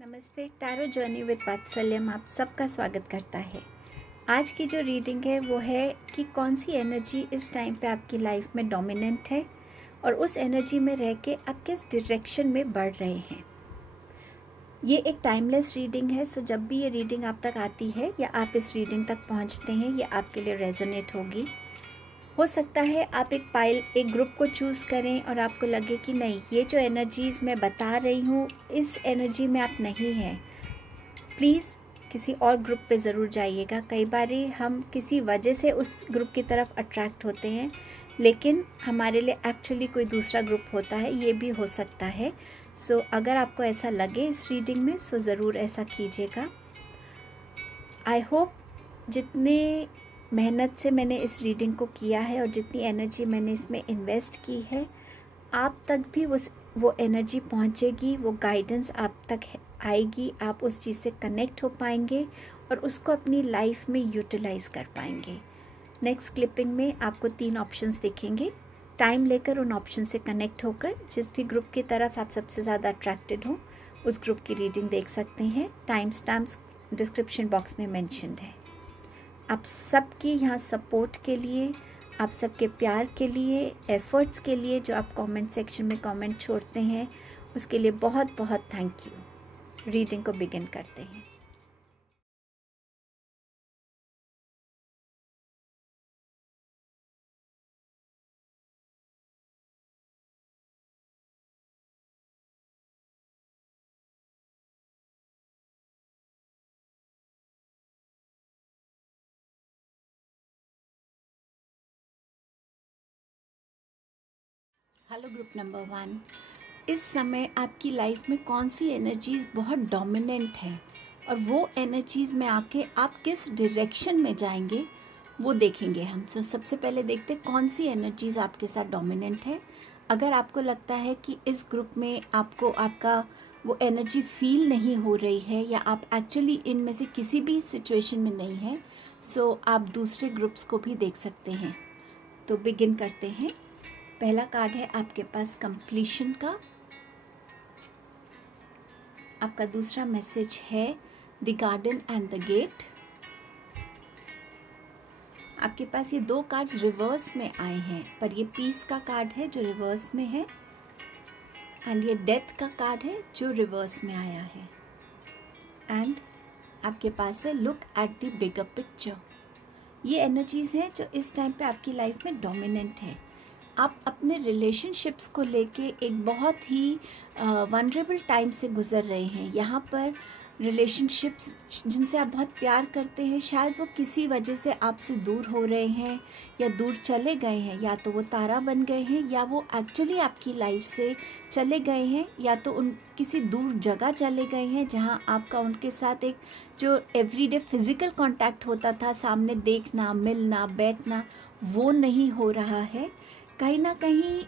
नमस्ते। Tarot journey with वात्सल्यम आप सबका स्वागत करता है। आज की जो रीडिंग है वो है कि कौन सी एनर्जी इस टाइम पे आपकी लाइफ में डोमिनेंट है और उस एनर्जी में रह के आप किस डायरेक्शन में बढ़ रहे हैं। ये एक टाइमलेस रीडिंग है, सो जब भी ये रीडिंग आप तक आती है या आप इस रीडिंग तक पहुंचते हैं ये आपके लिए रेजोनेट होगी। हो सकता है आप एक ग्रुप को चूज़ करें और आपको लगे कि नहीं, ये जो एनर्जीज़ मैं बता रही हूँ इस एनर्जी में आप नहीं हैं। प्लीज़ किसी और ग्रुप पे ज़रूर जाइएगा। कई बार हम किसी वजह से उस ग्रुप की तरफ अट्रैक्ट होते हैं, लेकिन हमारे लिए एक्चुअली कोई दूसरा ग्रुप होता है, ये भी हो सकता है। सो अगर आपको ऐसा लगे इस रीडिंग में सो ज़रूर ऐसा कीजिएगा। आई होप जितने मेहनत से मैंने इस रीडिंग को किया है और जितनी एनर्जी मैंने इसमें इन्वेस्ट की है आप तक भी वो एनर्जी पहुंचेगी, वो गाइडेंस आप तक आएगी, आप उस चीज़ से कनेक्ट हो पाएंगे और उसको अपनी लाइफ में यूटिलाइज कर पाएंगे। नेक्स्ट क्लिपिंग में आपको 3 ऑप्शंस दिखेंगे। टाइम लेकर उन ऑप्शन से कनेक्ट होकर जिस भी ग्रुप की तरफ आप सबसे ज़्यादा अट्रैक्टेड हो उस ग्रुप की रीडिंग देख सकते हैं। टाइम स्टैम्प्स डिस्क्रिप्शन बॉक्स में मेंशन्ड है। आप सबकी यहाँ सपोर्ट के लिए, आप सबके प्यार के लिए, एफ़र्ट्स के लिए जो आप कमेंट सेक्शन में कमेंट छोड़ते हैं उसके लिए बहुत बहुत थैंक यू। रीडिंग को बिगिन करते हैं। हेलो ग्रुप नंबर 1, इस समय आपकी लाइफ में कौन सी एनर्जीज़ बहुत डोमिनेंट है और वो एनर्जीज़ में आके आप किस डायरेक्शन में जाएंगे वो देखेंगे हम। तो सबसे पहले देखते हैं कौन सी एनर्जीज़ आपके साथ डोमिनेंट है। अगर आपको लगता है कि इस ग्रुप में आपको आपका वो एनर्जी फील नहीं हो रही है या आप एक्चुअली इनमें से किसी भी सिचुएशन में नहीं हैं, सो आप दूसरे ग्रुप्स को भी देख सकते हैं। तो बिगिन करते हैं। पहला कार्ड है आपके पास कंप्लीशन का। आपका दूसरा मैसेज है the garden and the gate. आपके पास ये 2 कार्ड्स रिवर्स में आए हैं, पर ये पीस का कार्ड है जो रिवर्स में है एंड ये डेथ का कार्ड है जो रिवर्स में आया है। एंड आपके पास है look at the bigger picture. ये एनर्जीज हैं जो इस टाइम पे आपकी लाइफ में डोमिनेंट है। आप अपने रिलेशनशिप्स को लेके एक बहुत ही वनरेबल टाइम से गुज़र रहे हैं। यहाँ पर रिलेशनशिप्स जिनसे आप बहुत प्यार करते हैं शायद वो किसी वजह से आपसे दूर हो रहे हैं या दूर चले गए हैं, या तो वो तारा बन गए हैं या वो एक्चुअली आपकी लाइफ से चले गए हैं, या तो उन किसी दूर जगह चले गए हैं जहाँ आपका उनके साथ एक जो एवरीडे फिज़िकल कांटेक्ट होता था, सामने देखना, मिलना, बैठना, वो नहीं हो रहा है। कहीं ना कहीं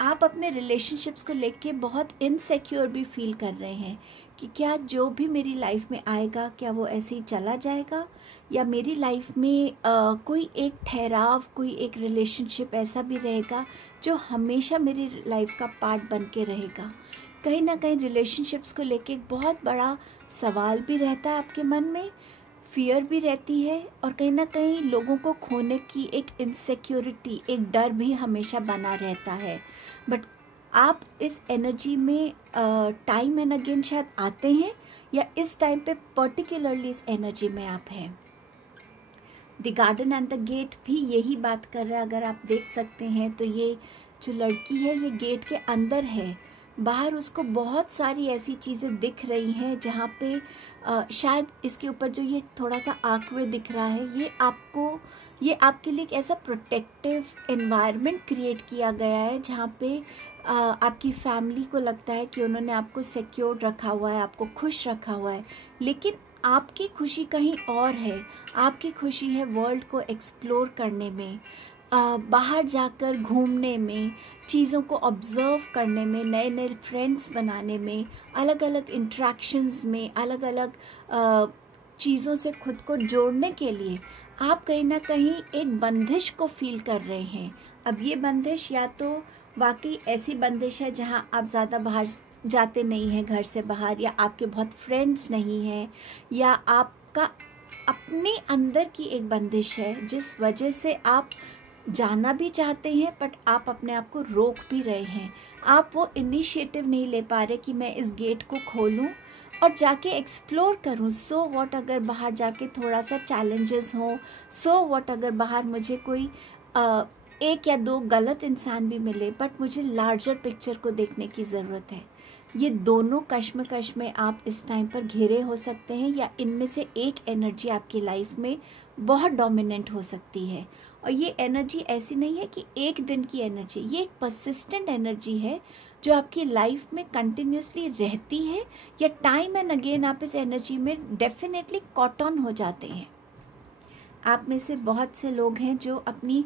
आप अपने रिलेशनशिप्स को लेके बहुत इनसिक्योर भी फील कर रहे हैं कि क्या जो भी मेरी लाइफ में आएगा क्या वो ऐसे ही चला जाएगा, या मेरी लाइफ में कोई एक ठहराव, कोई एक रिलेशनशिप ऐसा भी रहेगा जो हमेशा मेरी लाइफ का पार्ट बन के रहेगा। कहीं ना कहीं रिलेशनशिप्स को लेके एक बहुत बड़ा सवाल भी रहता है आपके मन में, फियर भी रहती है और कहीं ना कहीं लोगों को खोने की एक इनसिक्योरिटी, एक डर भी हमेशा बना रहता है। बट आप इस एनर्जी में टाइम एंड अगेन शायद आते हैं या इस टाइम पे पर्टिकुलरली इस एनर्जी में आप हैं। The garden and the gate भी यही बात कर रहा है। अगर आप देख सकते हैं तो ये जो लड़की है ये गेट के अंदर है, बाहर उसको बहुत सारी ऐसी चीज़ें दिख रही हैं जहाँ पे शायद इसके ऊपर जो ये थोड़ा सा आंकवे दिख रहा है ये आपके लिए एक ऐसा प्रोटेक्टिव एनवायरनमेंट क्रिएट किया गया है जहाँ पे आपकी फैमिली को लगता है कि उन्होंने आपको सिक्योर रखा हुआ है, आपको खुश रखा हुआ है, लेकिन आपकी खुशी कहीं और है। आपकी खुशी है वर्ल्ड को एक्सप्लोर करने में, बाहर जाकर घूमने में, चीज़ों को ऑब्ज़र्व करने में, नए नए फ्रेंड्स बनाने में, अलग अलग इंट्रैक्शंस में, अलग अलग चीज़ों से खुद को जोड़ने के लिए आप कहीं ना कहीं एक बंदिश को फील कर रहे हैं। अब ये बंदिश या तो वाकई ऐसी बंदिश है जहाँ आप ज़्यादा बाहर जाते नहीं हैं घर से बाहर, या आपके बहुत फ्रेंड्स नहीं हैं, या आपका अपने अंदर की एक बंदिश है जिस वजह से आप जाना भी चाहते हैं बट आप अपने आप को रोक भी रहे हैं। आप वो इनिशिएटिव नहीं ले पा रहे कि मैं इस गेट को खोलूं और जाके एक्सप्लोर करूं। सो व्हाट अगर बाहर जाके थोड़ा सा चैलेंजेस हो, सो व्हाट अगर बाहर मुझे कोई एक या दो गलत इंसान भी मिले, बट मुझे लार्जर पिक्चर को देखने की ज़रूरत है। ये दोनों कश्मकश में आप इस टाइम पर घिरे हो सकते हैं, या इनमें से एक एनर्जी आपकी लाइफ में बहुत डोमिनेंट हो सकती है। और ये एनर्जी ऐसी नहीं है कि एक दिन की एनर्जी, ये एक परसिस्टेंट एनर्जी है जो आपकी लाइफ में कंटिन्यूसली रहती है, या टाइम एंड अगेन आप इस एनर्जी में डेफिनेटली कॉट ऑन हो जाते हैं। आप में से बहुत से लोग हैं जो अपनी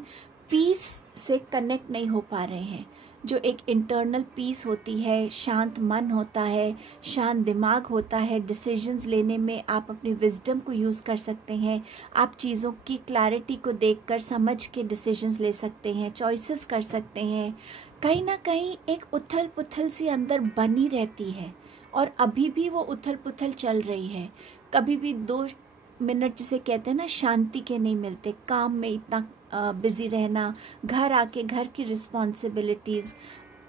पीस से कनेक्ट नहीं हो पा रहे हैं, जो एक इंटरनल पीस होती है, शांत मन होता है, शांत दिमाग होता है। डिसीजंस लेने में आप अपनी विजडम को यूज़ कर सकते हैं, आप चीज़ों की क्लैरिटी को देखकर समझ के डिसीजंस ले सकते हैं, चॉइसेस कर सकते हैं। कहीं ना कहीं एक उथल पुथल सी अंदर बनी रहती है, और अभी भी वो उथल पुथल चल रही है। कभी भी 2 मिनट जिसे कहते हैं ना शांति के नहीं मिलते, काम में इतना बिज़ी रहना, घर आके घर की रिस्पॉन्सिबिलिटीज़,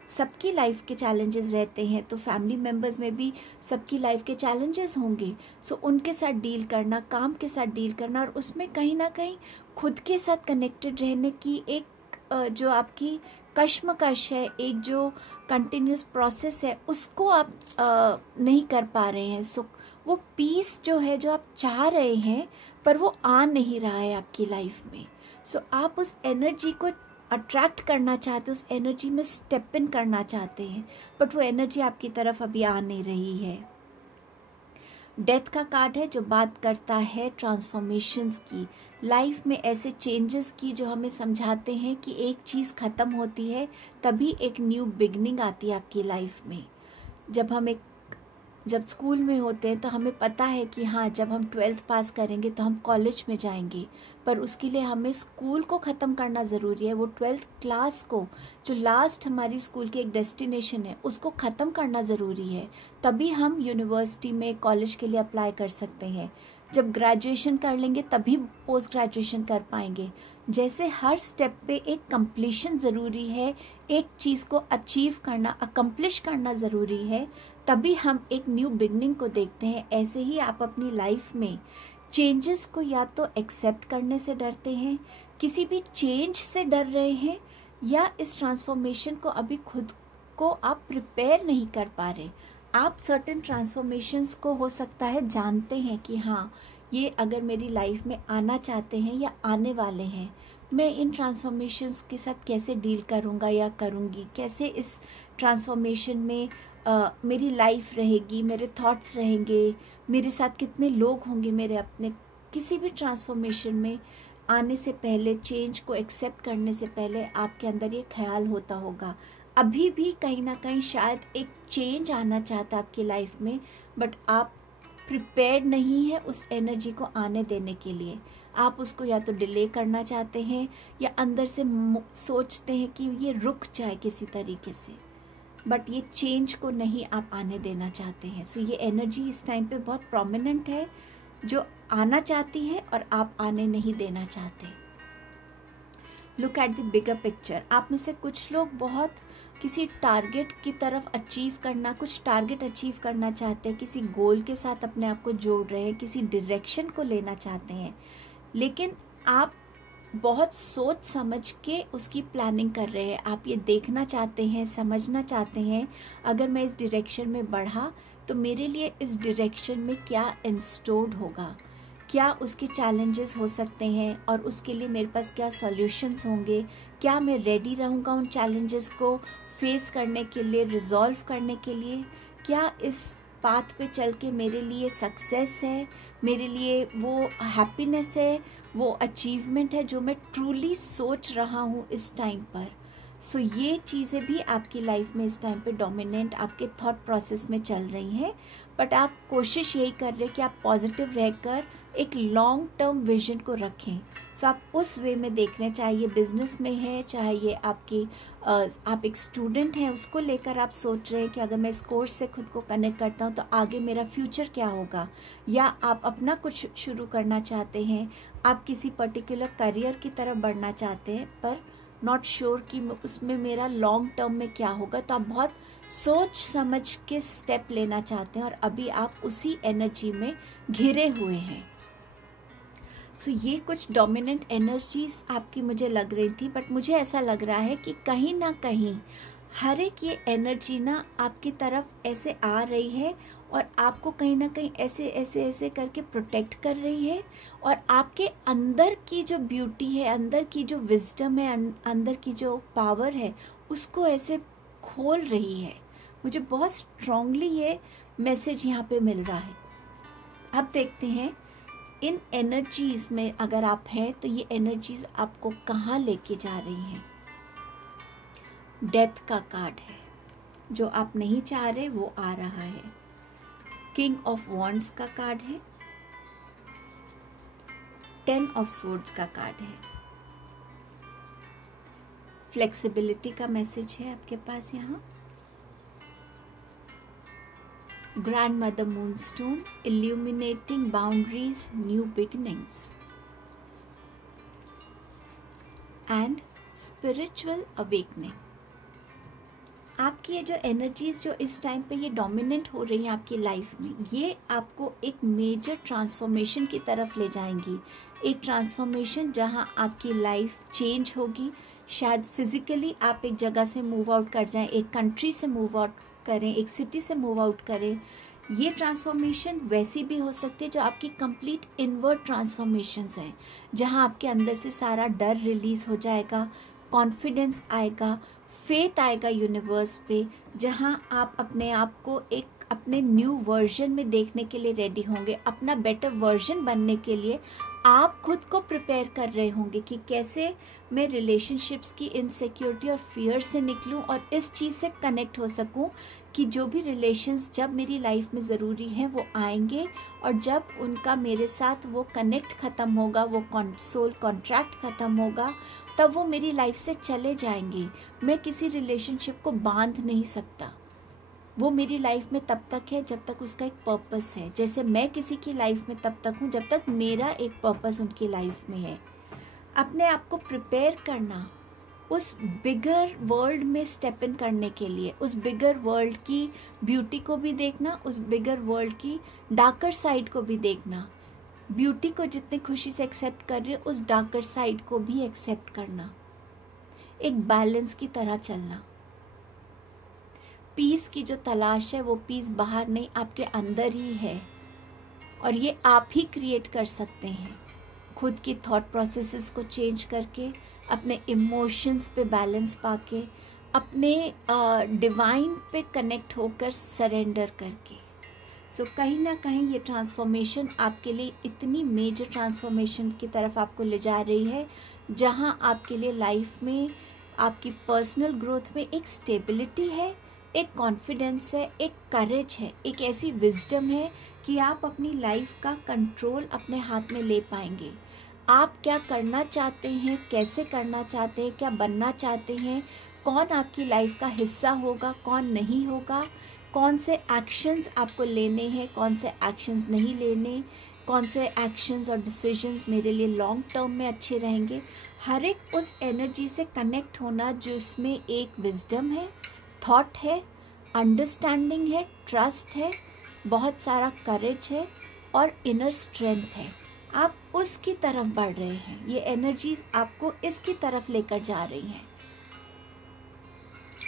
सबकी लाइफ के चैलेंजेस रहते हैं, तो फैमिली मेम्बर्स में भी सबकी लाइफ के चैलेंजेस होंगे। सो उनके साथ डील करना, काम के साथ डील करना, और उसमें कहीं ना कहीं खुद के साथ कनेक्टेड रहने की एक जो आपकी कश्मकश है, एक जो कंटिन्यूस प्रोसेस है, उसको आप नहीं कर पा रहे हैं। सो वो पीस जो है, जो आप चाह रहे हैं पर वो आ नहीं रहा है आपकी लाइफ में। सो आप उस एनर्जी को अट्रैक्ट करना चाहते हैं, उस एनर्जी में स्टेप इन करना चाहते हैं, बट वो एनर्जी आपकी तरफ अभी आ नहीं रही है। डेथ का कार्ड है जो बात करता है ट्रांसफॉर्मेशंस की, लाइफ में ऐसे चेंजेस की जो हमें समझाते हैं कि एक चीज़ ख़त्म होती है तभी एक न्यू बिगनिंग आती है आपकी लाइफ में। जब स्कूल में होते हैं तो हमें पता है कि हाँ, जब हम 12th पास करेंगे तो हम कॉलेज में जाएंगे, पर उसके लिए हमें स्कूल को ख़त्म करना ज़रूरी है। वो 12th क्लास को, जो लास्ट हमारी स्कूल की एक डेस्टिनेशन है, उसको ख़त्म करना ज़रूरी है, तभी हम यूनिवर्सिटी में, कॉलेज के लिए अप्लाई कर सकते हैं। जब ग्रेजुएशन कर लेंगे तभी पोस्ट ग्रेजुएशन कर पाएंगे। जैसे हर स्टेप पे एक कंप्लीशन ज़रूरी है, एक चीज़ को अचीव करना, अकम्प्लिश करना ज़रूरी है, तभी हम एक न्यू बिगनिंग को देखते हैं। ऐसे ही आप अपनी लाइफ में चेंजेस को या तो एक्सेप्ट करने से डरते हैं, किसी भी चेंज से डर रहे हैं, या इस ट्रांसफॉर्मेशन को अभी खुद को आप प्रिपेयर नहीं कर पा रहे। आप सर्टेन ट्रांसफॉर्मेशंस को हो सकता है जानते हैं कि हाँ, ये अगर मेरी लाइफ में आना चाहते हैं या आने वाले हैं, मैं इन ट्रांसफॉर्मेशंस के साथ कैसे डील करूँगा या करूँगी, कैसे इस ट्रांसफॉर्मेशन में मेरी लाइफ रहेगी, मेरे थॉट्स रहेंगे, मेरे साथ कितने लोग होंगे मेरे अपने। किसी भी ट्रांसफॉर्मेशन में आने से पहले, चेंज को एक्सेप्ट करने से पहले आपके अंदर ये ख्याल होता होगा। अभी भी कहीं ना कहीं शायद एक चेंज आना चाहता है आपकी लाइफ में, बट आप प्रिपेयर्ड नहीं है उस एनर्जी को आने देने के लिए। आप उसको या तो डिले करना चाहते हैं, या अंदर से सोचते हैं कि ये रुक जाए किसी तरीके से, बट ये चेंज को नहीं आप आने देना चाहते हैं। सो ये एनर्जी इस टाइम पे बहुत प्रोमिनेंट है, जो आना चाहती है और आप आने नहीं देना चाहते। Look at the bigger picture. आप में से कुछ लोग बहुत किसी टारगेट की तरफ कुछ टारगेट अचीव करना चाहते हैं, किसी गोल के साथ अपने आप को जोड़ रहे हैं, किसी डायरेक्शन को लेना चाहते हैं, लेकिन आप बहुत सोच समझ के उसकी प्लानिंग कर रहे हैं। आप ये देखना चाहते हैं, समझना चाहते हैं, अगर मैं इस डायरेक्शन में बढ़ा तो मेरे लिए इस डायरेक्शन में क्या इंस्टोर्ड होगा, क्या उसके चैलेंजेस हो सकते हैं, और उसके लिए मेरे पास क्या सॉल्यूशंस होंगे, क्या मैं रेडी रहूँगा उन चैलेंजेस को फेस करने के लिए, रिजॉल्व करने के लिए, क्या इस पाथ पे चल के मेरे लिए सक्सेस है, मेरे लिए वो हैप्पीनेस है, वो अचीवमेंट है जो मैं ट्रूली सोच रहा हूँ इस टाइम पर। सो ये चीज़ें भी आपकी लाइफ में इस टाइम पे डोमिनेंट आपके थॉट प्रोसेस में चल रही हैं, बट आप कोशिश यही कर रहे हैं कि आप पॉजिटिव रहकर एक लॉन्ग टर्म विजन को रखें। सो आप उस वे में देख रहे हैं, चाहे ये बिजनेस में है, चाहे ये आपकी आप एक स्टूडेंट हैं, उसको लेकर आप सोच रहे हैं कि अगर मैं इस कोर्स से खुद को कनेक्ट करता हूँ तो आगे मेरा फ्यूचर क्या होगा, या आप अपना कुछ शुरू करना चाहते हैं, आप किसी पर्टिकुलर करियर की तरफ बढ़ना चाहते हैं पर नॉट श्योर कि उसमें मेरा लॉन्ग टर्म में क्या होगा, तो आप बहुत सोच समझ के स्टेप लेना चाहते हैं और अभी आप उसी एनर्जी में घिरे हुए हैं। सो ये कुछ डोमिनेंट एनर्जीज आपकी मुझे लग रही थी, बट मुझे ऐसा लग रहा है कि कहीं ना कहीं हर एक ये एनर्जी ना आपकी तरफ ऐसे आ रही है और आपको कहीं ना कहीं ऐसे ऐसे ऐसे करके प्रोटेक्ट कर रही है, और आपके अंदर की जो ब्यूटी है, अंदर की जो विजडम है, अंदर की जो पावर है, उसको ऐसे खोल रही है। मुझे बहुत स्ट्रांगली ये मैसेज यहाँ पे मिल रहा है। अब देखते हैं इन एनर्जीज में अगर आप हैं तो ये एनर्जीज आपको कहाँ लेके जा रही हैं। डेथ का कार्ड है, जो आप नहीं चाह रहे वो आ रहा है। किंग ऑफ वॉन्ड्स का कार्ड है, 10 ऑफ सोर्ड्स का कार्ड है। फ्लेक्सिबिलिटी का मैसेज है आपके पास यहाँ। Grand mother moonstone, illuminating boundaries, new beginnings and spiritual awakening. आपकी ये जो एनर्जीज जो इस टाइम पे ये डोमिनेंट हो रही हैं आपकी लाइफ में, ये आपको एक मेजर ट्रांसफॉर्मेशन की तरफ ले जाएंगी। एक ट्रांसफॉर्मेशन जहां आपकी लाइफ चेंज होगी। शायद फिजिकली आप एक जगह से मूव आउट कर जाएं, एक कंट्री से मूव आउट करें, एक सिटी से मूव आउट करें। ये ट्रांसफॉर्मेशन वैसी भी हो सकती है जो आपकी कंप्लीट इनवर्ड ट्रांसफॉर्मेशंस हैं, जहां आपके अंदर से सारा डर रिलीज हो जाएगा, कॉन्फिडेंस आएगा, फेथ आएगा यूनिवर्स पे, जहां आप अपने आप को एक अपने न्यू वर्जन में देखने के लिए रेडी होंगे। अपना बेटर वर्जन बनने के लिए आप खुद को प्रिपेयर कर रहे होंगे कि कैसे मैं रिलेशनशिप्स की इनसिक्योरिटी और फियर से निकलूं और इस चीज़ से कनेक्ट हो सकूं कि जो भी रिलेशंस जब मेरी लाइफ में ज़रूरी हैं वो आएंगे, और जब उनका मेरे साथ वो कनेक्ट ख़त्म होगा, वो सोल कॉन्ट्रैक्ट ख़त्म होगा, तब वो मेरी लाइफ से चले जाएंगे। मैं किसी रिलेशनशिप को बांध नहीं सकता, वो मेरी लाइफ में तब तक है जब तक उसका एक पर्पस है। जैसे मैं किसी की लाइफ में तब तक हूँ जब तक मेरा एक पर्पस उनकी लाइफ में है। अपने आप को प्रिपेयर करना उस बिगर वर्ल्ड में स्टेप इन करने के लिए, उस बिगर वर्ल्ड की ब्यूटी को भी देखना, उस बिगर वर्ल्ड की डार्कर साइड को भी देखना। ब्यूटी को जितनी खुशी से एक्सेप्ट कर रही है, उस डार्कर साइड को भी एक्सेप्ट करना। एक बैलेंस की तरह चलना। पीस की जो तलाश है वो पीस बाहर नहीं, आपके अंदर ही है, और ये आप ही क्रिएट कर सकते हैं। खुद की थॉट प्रोसेसेस को चेंज करके, अपने इमोशंस पे बैलेंस पाके, अपने डिवाइन पे कनेक्ट होकर सरेंडर करके। सो कहीं ना कहीं ये ट्रांसफॉर्मेशन आपके लिए इतनी मेजर ट्रांसफॉर्मेशन की तरफ आपको ले जा रही है, जहाँ आपके लिए लाइफ में आपकी पर्सनल ग्रोथ में एक स्टेबिलिटी है, एक कॉन्फिडेंस है, एक करेज है, एक ऐसी विजडम है कि आप अपनी लाइफ का कंट्रोल अपने हाथ में ले पाएंगे। आप क्या करना चाहते हैं, कैसे करना चाहते हैं, क्या बनना चाहते हैं, कौन आपकी लाइफ का हिस्सा होगा, कौन नहीं होगा, कौन से एक्शंस आपको लेने हैं, कौन से एक्शंस नहीं लेने, कौन से एक्शंस और डिसीजंस मेरे लिए लॉन्ग टर्म में अच्छे रहेंगे। हर एक उस एनर्जी से कनेक्ट होना जिसमें एक विजडम है, थॉट है, अंडरस्टैंडिंग है, ट्रस्ट है, बहुत सारा करेज है और इनर स्ट्रेंथ है। आप उसकी तरफ बढ़ रहे हैं। ये एनर्जीज आपको इसकी तरफ लेकर जा रही हैं।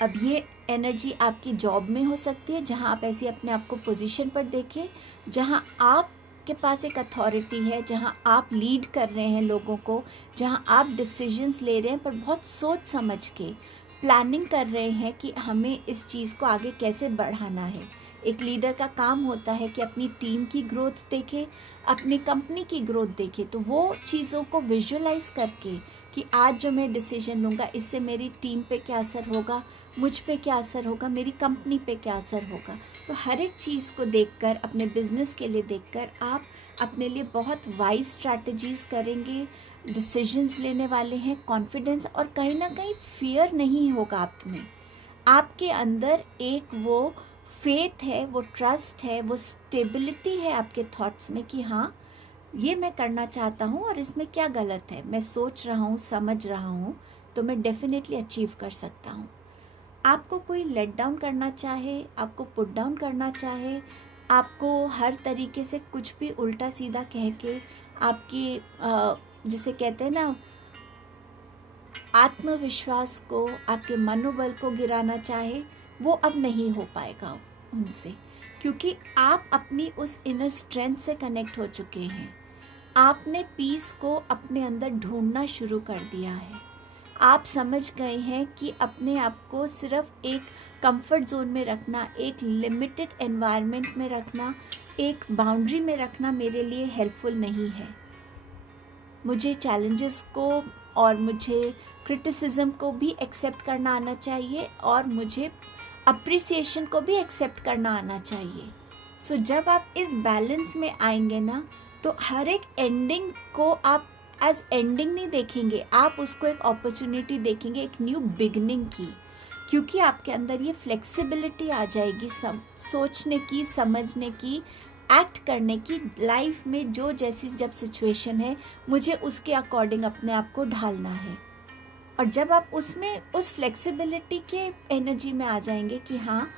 अब ये एनर्जी आपकी जॉब में हो सकती है, जहां आप ऐसी अपने आप को पोजीशन पर देखें, जहां आपके पास एक अथॉरिटी है, जहां आप लीड कर रहे हैं लोगों को, जहां आप डिसीजंस ले रहे हैं पर बहुत सोच समझ के प्लानिंग कर रहे हैं कि हमें इस चीज़ को आगे कैसे बढ़ाना है। एक लीडर का काम होता है कि अपनी टीम की ग्रोथ देखे, अपनी कंपनी की ग्रोथ देखे। तो वो चीज़ों को विजुअलाइज करके कि आज जो मैं डिसीजन लूँगा इससे मेरी टीम पे क्या असर होगा, मुझ पे क्या असर होगा, मेरी कंपनी पे क्या असर होगा। तो हर एक चीज़ को देखकर, अपने बिजनेस के लिए देखकर आप अपने लिए बहुत वाइज स्ट्रैटेजीज़ करेंगे, डिसीजंस लेने वाले हैं, कॉन्फिडेंस, और कहीं ना कहीं फियर नहीं होगा आप में। आपके अंदर एक वो फेथ है, वो ट्रस्ट है, वो स्टेबिलिटी है आपके थॉट्स में कि हाँ ये मैं करना चाहता हूँ और इसमें क्या गलत है, मैं सोच रहा हूँ, समझ रहा हूँ, तो मैं डेफिनेटली अचीव कर सकता हूँ। आपको कोई लेट डाउन करना चाहे, आपको पुट डाउन करना चाहे, आपको हर तरीके से कुछ भी उल्टा सीधा कह के आपकी जिसे कहते हैं ना आत्मविश्वास को, आपके मनोबल को गिराना चाहे, वो अब नहीं हो पाएगा उनसे, क्योंकि आप अपनी उस इनर स्ट्रेंथ से कनेक्ट हो चुके हैं। आपने पीस को अपने अंदर ढूंढना शुरू कर दिया है। आप समझ गए हैं कि अपने आप को सिर्फ एक कंफर्ट जोन में रखना, एक लिमिटेड एनवायरनमेंट में रखना, एक बाउंड्री में रखना मेरे लिए हेल्पफुल नहीं है। मुझे चैलेंजेस को और मुझे क्रिटिसिज्म को भी एक्सेप्ट करना आना चाहिए और मुझे अप्रिसिएशन को भी एक्सेप्ट करना आना चाहिए। सो जब आप इस बैलेंस में आएंगे ना, तो हर एक एंडिंग को आप एज एंडिंग नहीं देखेंगे, आप उसको एक अपॉर्चुनिटी देखेंगे, एक न्यू बिगनिंग की, क्योंकि आपके अंदर ये फ्लेक्सिबिलिटी आ जाएगी सोचने की, समझने की, एक्ट करने की। लाइफ में जो जैसी जब सिचुएशन है मुझे उसके अकॉर्डिंग अपने आप को ढालना है। और जब आप उसमें उस फ्लेक्सिबिलिटी के एनर्जी में आ जाएंगे कि हाँ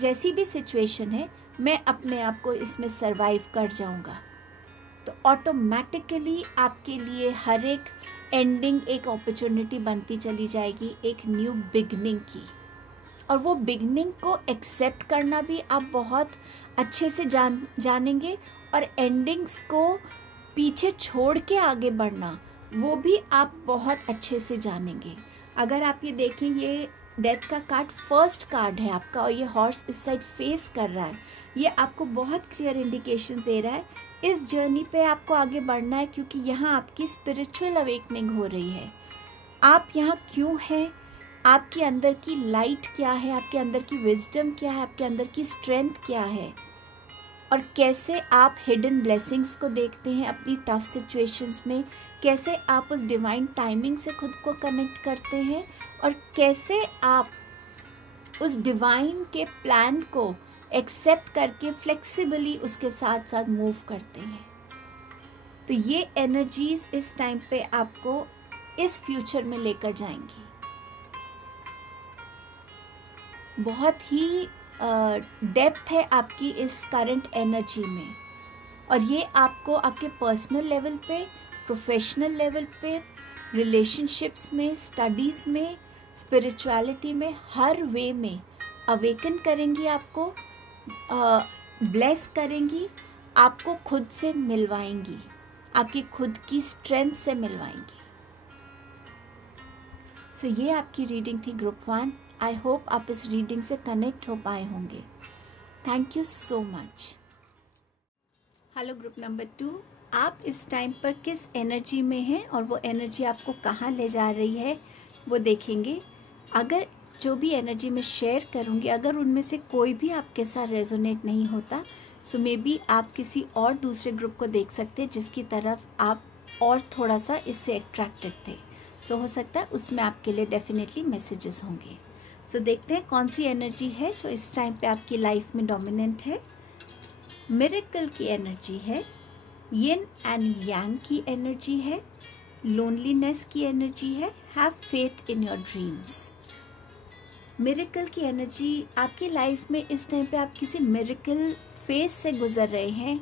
जैसी भी सिचुएशन है मैं अपने आप को इसमें सरवाइव कर जाऊंगा, तो ऑटोमेटिकली आपके लिए हर एक एंडिंग एक अपॉर्चुनिटी बनती चली जाएगी, एक न्यू बिगनिंग की। और वो बिगनिंग को एक्सेप्ट करना भी आप बहुत अच्छे से जानेंगे, और एंडिंग्स को पीछे छोड़ के आगे बढ़ना वो भी आप बहुत अच्छे से जानेंगे। अगर आप ये देखें, ये डेथ का कार्ड फर्स्ट कार्ड है आपका, और ये हॉर्स इस साइड फेस कर रहा है, ये आपको बहुत क्लियर इंडिकेशन दे रहा है इस जर्नी पे आपको आगे बढ़ना है, क्योंकि यहाँ आपकी स्पिरिचुअल अवेकनिंग हो रही है। आप यहाँ क्यों हैं, आपके अंदर की लाइट क्या है, आपके अंदर की विजडम क्या है, आपके अंदर की स्ट्रेंथ क्या है, और कैसे आप हिडन ब्लेसिंग्स को देखते हैं अपनी टफ सिचुएशंस में, कैसे आप उस डिवाइन टाइमिंग से खुद को कनेक्ट करते हैं, और कैसे आप उस डिवाइन के प्लान को एक्सेप्ट करके फ्लेक्सिबली उसके साथ साथ मूव करते हैं। तो ये एनर्जीज इस टाइम पे आपको इस फ्यूचर में लेकर जाएंगी। बहुत ही डेप्थ है आपकी इस करंट एनर्जी में, और ये आपको आपके पर्सनल लेवल पे, प्रोफेशनल लेवल पे, रिलेशनशिप्स में, स्टडीज़ में, स्पिरिचुअलिटी में, हर वे में अवेकन करेंगी, आपको ब्लेस करेंगी, आपको खुद से मिलवाएंगी, आपकी खुद की स्ट्रेंथ से मिलवाएंगी। सो ये आपकी रीडिंग थी ग्रुप 1। आई होप आप इस रीडिंग से कनेक्ट हो पाए होंगे। Thank you so much. Hello group number 2, आप इस टाइम पर किस एनर्जी में हैं और वो एनर्जी आपको कहाँ ले जा रही है वो देखेंगे। अगर जो भी एनर्जी में शेयर करूँगी, अगर उनमें से कोई भी आपके साथ रेजोनेट नहीं होता, सो मे बी आप किसी और दूसरे ग्रुप को देख सकते हैं जिसकी तरफ आप और थोड़ा सा इससे अट्रैक्टेड थे। सो हो सकता है उसमें आपके लिए डेफिनेटली मैसेजेस होंगे। सो देखते हैं कौन सी एनर्जी है जो इस टाइम पे आपकी लाइफ में डोमिनेंट है। मिरेकल की एनर्जी है, यिन एंड यांग की एनर्जी है, लोनलीनेस की एनर्जी है, have faith in your dreams. Miracle की एनर्जी आपकी लाइफ में इस टाइम पे आप किसी मिरेकल फेज से गुजर रहे हैं।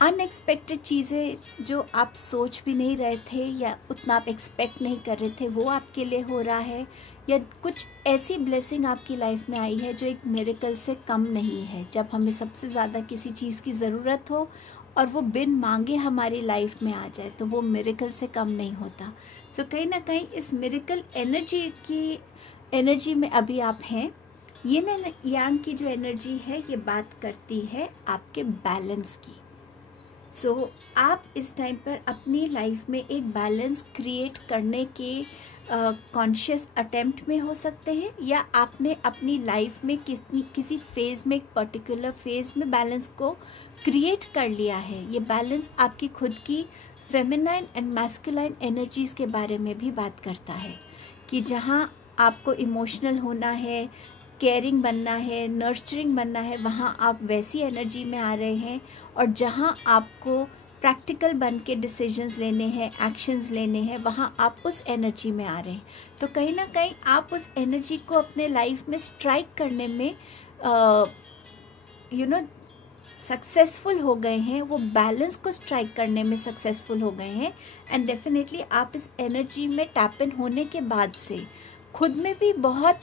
अनएक्सपेक्टेड चीज़ें जो आप सोच भी नहीं रहे थे या उतना आप एक्सपेक्ट नहीं कर रहे थे वो आपके लिए हो रहा है, या कुछ ऐसी ब्लेसिंग आपकी लाइफ में आई है जो एक मिरेकल से कम नहीं है। जब हमें सबसे ज़्यादा किसी चीज़ की ज़रूरत हो और वो बिन मांगे हमारी लाइफ में आ जाए तो वो मिरेकल से कम नहीं होता। सो कहीं ना कहीं इस मिरेकल एनर्जी में अभी आप हैं, यिन एंड यांग की जो एनर्जी है ये बात करती है आपके बैलेंस की। सो आप इस टाइम पर अपनी लाइफ में एक बैलेंस क्रिएट करने के कॉन्शियस अटेम्प्ट में हो सकते हैं, या आपने अपनी लाइफ में किसी फेज़ में, एक पर्टिकुलर फेज़ में बैलेंस को क्रिएट कर लिया है। ये बैलेंस आपकी खुद की फेमिनाइन एंड मैस्कुलाइन एनर्जीज़ के बारे में भी बात करता है कि जहाँ आपको इमोशनल होना है, केयरिंग बनना है, नर्चरिंग बनना है, वहाँ आप वैसी एनर्जी में आ रहे हैं, और जहाँ आपको प्रैक्टिकल बन के डिसीजंस लेने हैं, एक्शंस लेने हैं, वहाँ आप उस एनर्जी में आ रहे हैं। तो कहीं ना कहीं आप उस एनर्जी को अपने लाइफ में स्ट्राइक करने में सक्सेसफुल हो गए हैं, वो बैलेंस को स्ट्राइक करने में सक्सेसफुल हो गए हैं। एंड डेफिनेटली आप इस एनर्जी में टैप इन होने के बाद से खुद में भी बहुत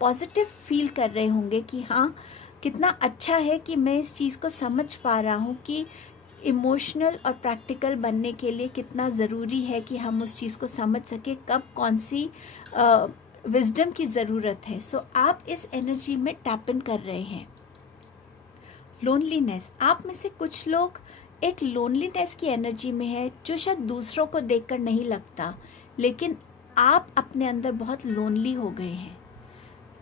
पॉजिटिव फील कर रहे होंगे कि हाँ, कितना अच्छा है कि मैं इस चीज़ को समझ पा रहा हूँ कि इमोशनल और प्रैक्टिकल बनने के लिए कितना ज़रूरी है कि हम उस चीज़ को समझ सके, कब कौन सी विजडम की ज़रूरत है। सो आप इस एनर्जी में टैप इन कर रहे हैं। लोनलीनेस, आप में से कुछ लोग एक लोनलीनेस की एनर्जी में है जो शायद दूसरों को देखकर नहीं लगता, लेकिन आप अपने अंदर बहुत लोनली हो गए हैं।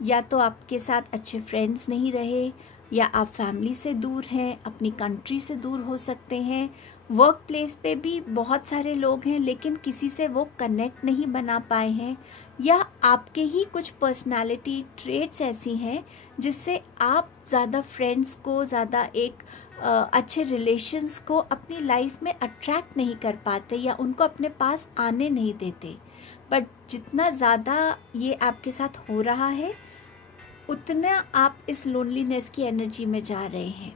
या तो आपके साथ अच्छे फ्रेंड्स नहीं रहे, या आप फैमिली से दूर हैं, अपनी कंट्री से दूर हो सकते हैं, वर्क प्लेस पे भी बहुत सारे लोग हैं लेकिन किसी से वो कनेक्ट नहीं बना पाए हैं, या आपके ही कुछ पर्सनालिटी ट्रेट्स ऐसी हैं जिससे आप ज़्यादा फ्रेंड्स को, ज़्यादा एक अच्छे रिलेशंस को अपनी लाइफ में अट्रैक्ट नहीं कर पाते, या उनको अपने पास आने नहीं देते। बट जितना ज़्यादा ये आपके साथ हो रहा है, उतना आप इस लोनलीनेस की एनर्जी में जा रहे हैं।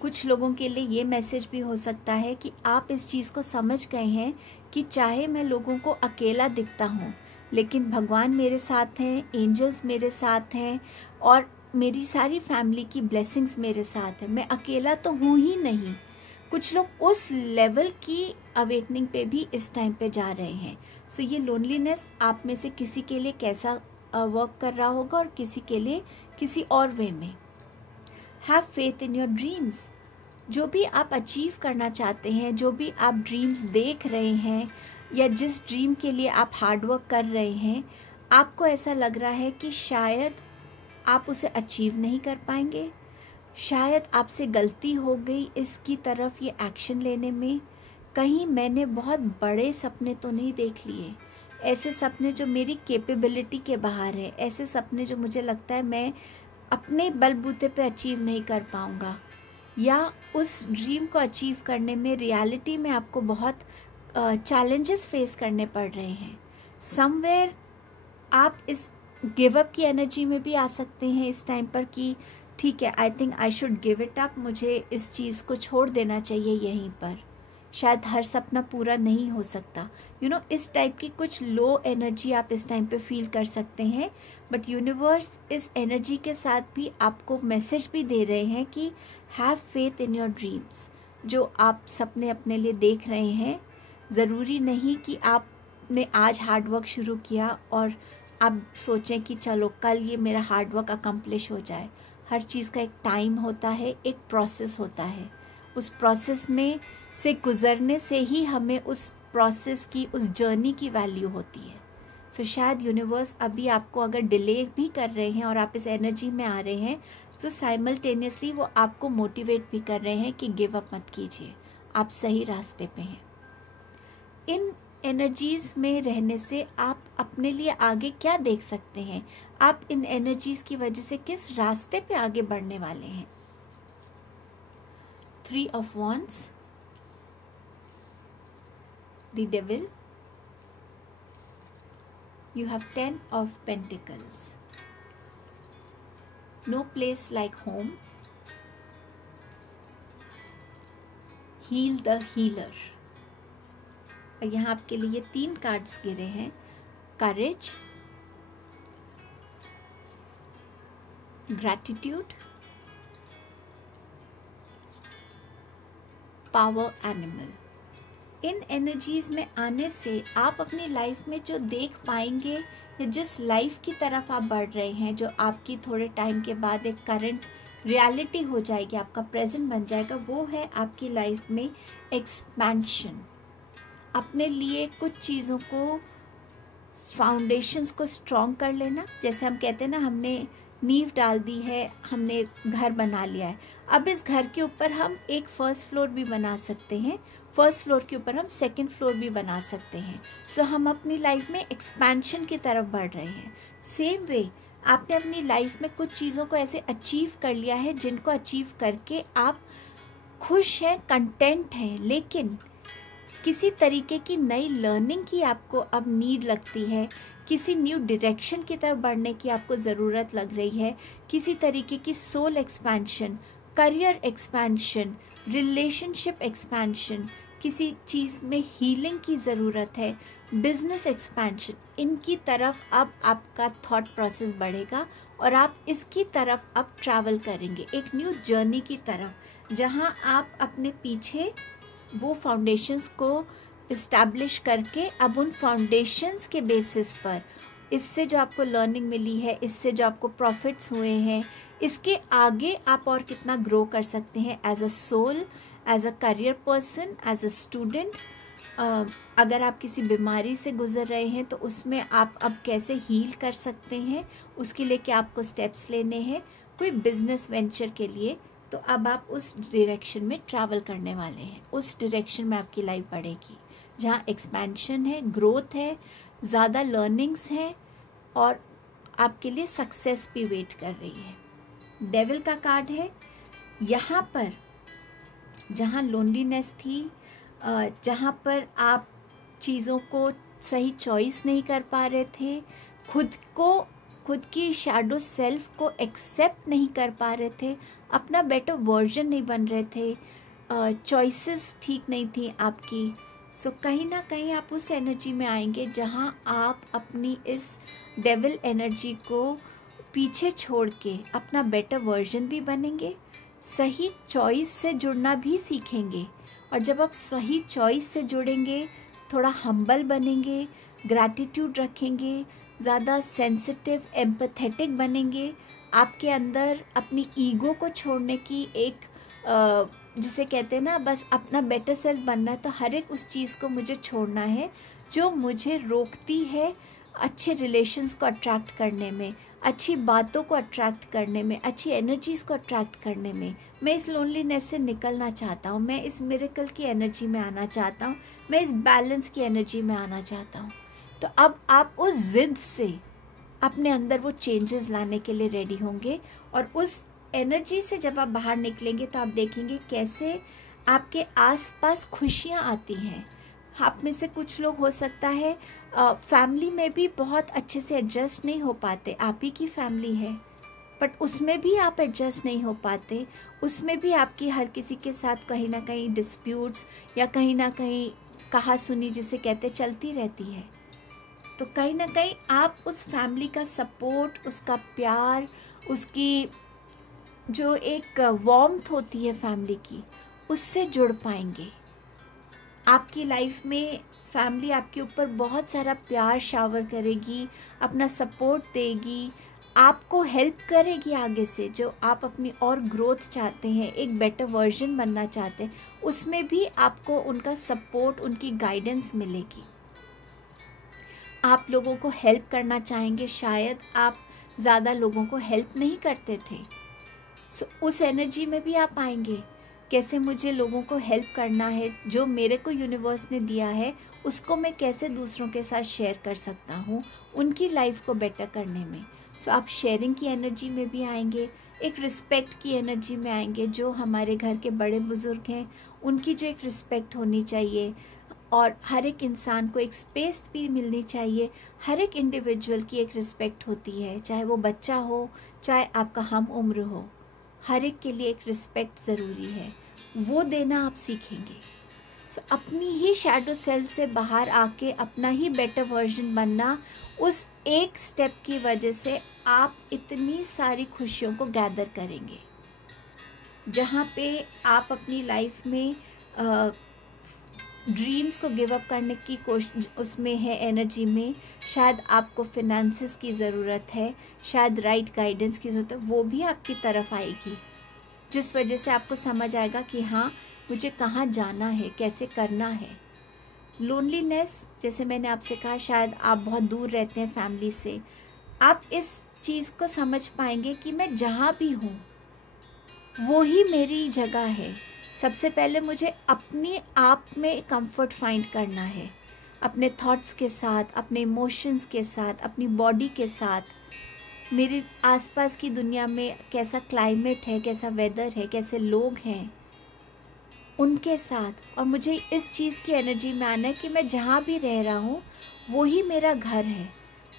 कुछ लोगों के लिए ये मैसेज भी हो सकता है कि आप इस चीज़ को समझ गए हैं कि चाहे मैं लोगों को अकेला दिखता हूँ, लेकिन भगवान मेरे साथ हैं, एंजल्स मेरे साथ हैं, और मेरी सारी फैमिली की ब्लेसिंग्स मेरे साथ हैं, मैं अकेला तो हूँ ही नहीं। कुछ लोग उस लेवल की अवेकनिंग पे भी इस टाइम पे जा रहे हैं। सो ये लोनलीनेस आप में से किसी के लिए कैसा वर्क कर रहा होगा और किसी के लिए किसी और वे में। Have faith in your dreams, जो भी आप अचीव करना चाहते हैं, जो भी आप ड्रीम्स देख रहे हैं, या जिस ड्रीम के लिए आप हार्डवर्क कर रहे हैं, आपको ऐसा लग रहा है कि शायद आप उसे अचीव नहीं कर पाएंगे, शायद आपसे गलती हो गई इसकी तरफ ये एक्शन लेने में, कहीं मैंने बहुत बड़े सपने तो नहीं देख लिए, ऐसे सपने जो मेरी कैपेबिलिटी के बाहर है, ऐसे सपने जो मुझे लगता है मैं अपने बलबूते पे अचीव नहीं कर पाऊँगा, या उस ड्रीम को अचीव करने में रियलिटी में आपको बहुत चैलेंजेस फेस करने पड़ रहे हैं। समवेयर आप इस गिव अप की एनर्जी में भी आ सकते हैं इस टाइम पर कि ठीक है, I think I should give it up, मुझे इस चीज़ को छोड़ देना चाहिए यहीं पर, शायद हर सपना पूरा नहीं हो सकता। इस टाइप की कुछ लो एनर्जी आप इस टाइम पे फील कर सकते हैं। बट यूनिवर्स इस एनर्जी के साथ भी आपको मैसेज भी दे रहे हैं कि have faith in your dreams. जो आप सपने अपने लिए देख रहे हैं, ज़रूरी नहीं कि आपने आज हार्डवर्क शुरू किया और आप सोचें कि चलो कल ये मेरा हार्डवर्क अकम्प्लिश हो जाए। हर चीज़ का एक टाइम होता है, एक प्रोसेस होता है। उस प्रोसेस में से गुज़रने से ही हमें उस प्रोसेस की, उस जर्नी की वैल्यू होती है। सो शायद यूनिवर्स अभी आपको अगर डिले भी कर रहे हैं और आप इस एनर्जी में आ रहे हैं, तो साइमल्टेनियसली वो आपको मोटिवेट भी कर रहे हैं कि गिव अप मत कीजिए, आप सही रास्ते पे हैं। इन एनर्जीज़ में रहने से आप अपने लिए आगे क्या देख सकते हैं, आप इन एनर्जीज़ की वजह से किस रास्ते पे आगे बढ़ने वाले हैं। 3 of Wands, the Devil, you have 10 of Pentacles, no place like home, heal the healer। और यहाँ आपके लिए 3 कार्ड्स गिरे हैं, करेज, ग्रैटिट्यूड, पावर एनिमल। इन एनर्जीज़ में आने से आप अपनी लाइफ में जो देख पाएंगे या जिस लाइफ की तरफ आप बढ़ रहे हैं, जो आपकी थोड़े टाइम के बाद एक करंट रियलिटी हो जाएगी, आपका प्रेजेंट बन जाएगा, वो है आपकी लाइफ में एक्सपेंशन। अपने लिए कुछ चीज़ों को, फाउंडेशंस को स्ट्रॉन्ग कर लेना। जैसे हम कहते हैं ना, हमने नींव डाल दी है, हमने घर बना लिया है, अब इस घर के ऊपर हम एक फर्स्ट फ्लोर भी बना सकते हैं, फर्स्ट फ्लोर के ऊपर हम सेकंड फ्लोर भी बना सकते हैं। सो हम अपनी लाइफ में एक्सपेंशन की तरफ बढ़ रहे हैं। सेम वे आपने अपनी लाइफ में कुछ चीज़ों को ऐसे अचीव कर लिया है जिनको अचीव करके आप खुश हैं, कंटेंट हैं, लेकिन किसी तरीके की नई लर्निंग की आपको अब नीड लगती है, किसी न्यू डायरेक्शन की तरफ बढ़ने की आपको ज़रूरत लग रही है, किसी तरीके की soul expansion, career expansion, relationship expansion, किसी चीज़ में हीलिंग की ज़रूरत है, बिजनेस एक्सपेंशन, इनकी तरफ अब आपका थॉट प्रोसेस बढ़ेगा और आप इसकी तरफ अब ट्रैवल करेंगे, एक न्यू जर्नी की तरफ, जहां आप अपने पीछे वो फाउंडेशंस को इस्टेब्लिश करके अब उन फाउंडेशंस के बेसिस पर, इससे जो आपको लर्निंग मिली है, इससे जो आपको प्रॉफिट्स हुए हैं, इसके आगे आप और कितना ग्रो कर सकते हैं as a soul, as a career person, as a student. अगर आप किसी बीमारी से गुजर रहे हैं तो उसमें आप अब कैसे हील कर सकते हैं, उसके लिए क्या आपको स्टेप्स लेने हैं, कोई बिजनेस वेंचर के लिए, तो अब आप उस डायरेक्शन में ट्रैवल करने वाले हैं। उस डायरेक्शन में आपकी लाइफ बढ़ेगी जहाँ एक्सपेंशन है, ग्रोथ है, ज़्यादा लर्निंग्स हैं और आपके लिए सक्सेस भी वेट कर रही है। डेविल का कार्ड है। यहाँ पर जहाँ लोनलीनेस थी, जहाँ पर आप चीज़ों को सही चॉइस नहीं कर पा रहे थे, खुद की शैडो सेल्फ को एक्सेप्ट नहीं कर पा रहे थे, अपना बेटर वर्जन नहीं बन रहे थे, चॉइसेस ठीक नहीं थी आपकी। सो कहीं ना कहीं आप उस एनर्जी में आएंगे जहाँ आप अपनी इस डेविल एनर्जी को पीछे छोड़ के अपना बेटर वर्जन भी बनेंगे, सही चॉइस से जुड़ना भी सीखेंगे। और जब आप सही चॉइस से जुड़ेंगे, थोड़ा हम्बल बनेंगे, ग्रैटिट्यूड रखेंगे, ज़्यादा सेंसिटिव, एम्पैथेटिक बनेंगे, आपके अंदर अपनी ईगो को छोड़ने की एक जिसे कहते हैं ना, बस अपना बेटर सेल्फ बनना है, तो हर एक उस चीज़ को मुझे छोड़ना है जो मुझे रोकती है अच्छे रिलेशंस को अट्रैक्ट करने में, अच्छी बातों को अट्रैक्ट करने में, अच्छी एनर्जीज़ को अट्रैक्ट करने में। मैं इस लोनलीनेस से निकलना चाहता हूँ, मैं इस मिरेकल की एनर्जी में आना चाहता हूँ, मैं इस बैलेंस की एनर्जी में आना चाहता हूँ। तो अब आप उस ज़िद से अपने अंदर वो चेंजेस लाने के लिए रेडी होंगे और उस एनर्जी से जब आप बाहर निकलेंगे तो आप देखेंगे कैसे आपके आसपास खुशियाँ आती हैं। आप में से कुछ लोग हो सकता है फैमिली में भी बहुत अच्छे से एडजस्ट नहीं हो पाते, आप ही की फैमिली है बट उसमें भी आप एडजस्ट नहीं हो पाते, उसमें भी आपकी हर किसी के साथ कहीं ना कहीं डिस्प्यूट्स या कहीं ना कहीं कहा सुनी जिसे कहते चलती रहती है। तो कहीं ना कहीं आप उस फैमिली का सपोर्ट, उसका प्यार, उसकी जो एक वार्मथ होती है फैमिली की, उससे जुड़ पाएंगे। आपकी लाइफ में फैमिली आपके ऊपर बहुत सारा प्यार शावर करेगी, अपना सपोर्ट देगी, आपको हेल्प करेगी आगे से, जो आप अपनी और ग्रोथ चाहते हैं, एक बेटर वर्जन बनना चाहते हैं, उसमें भी आपको उनका सपोर्ट, उनकी गाइडेंस मिलेगी। आप लोगों को हेल्प करना चाहेंगे, शायद आप ज़्यादा लोगों को हेल्प नहीं करते थे, सो उस एनर्जी में भी आप आएंगे, कैसे मुझे लोगों को हेल्प करना है, जो मेरे को यूनिवर्स ने दिया है उसको मैं कैसे दूसरों के साथ शेयर कर सकता हूँ उनकी लाइफ को बेटर करने में। सो आप शेयरिंग की एनर्जी में भी आएंगे, एक रिस्पेक्ट की एनर्जी में आएंगे, जो हमारे घर के बड़े बुज़ुर्ग हैं उनकी जो एक रिस्पेक्ट होनी चाहिए और हर एक इंसान को एक स्पेस भी मिलनी चाहिए। हर एक इंडिविजुअल की एक रिस्पेक्ट होती है, चाहे वो बच्चा हो, चाहे आपका हम उम्र हो, हर एक के लिए एक रिस्पेक्ट ज़रूरी है, वो देना आप सीखेंगे। सो अपनी ही शैडो सेल्फ से बाहर आके अपना ही बेटर वर्जन बनना, उस एक स्टेप की वजह से आप इतनी सारी खुशियों को गैदर करेंगे, जहाँ पे आप अपनी लाइफ में ड्रीम्स को गिव अप करने की कोशिश उसमें है, एनर्जी में। शायद आपको फिनेंसेस की ज़रूरत है, शायद राइट गाइडेंस की ज़रूरत है, वो भी आपकी तरफ आएगी, जिस वजह से आपको समझ आएगा कि हाँ मुझे कहाँ जाना है, कैसे करना है। लोनलीनेस, जैसे मैंने आपसे कहा, शायद आप बहुत दूर रहते हैं फैमिली से, आप इस चीज़ को समझ पाएंगे कि मैं जहाँ भी हूँ वो ही मेरी जगह है। सबसे पहले मुझे अपने आप में कंफर्ट फाइंड करना है, अपने थॉट्स के साथ, अपने इमोशंस के साथ, अपनी बॉडी के साथ, मेरे आसपास की दुनिया में कैसा क्लाइमेट है, कैसा वेदर है, कैसे लोग हैं, उनके साथ। और मुझे इस चीज़ की एनर्जी में आना है कि मैं जहाँ भी रह रहा हूँ वो ही मेरा घर है।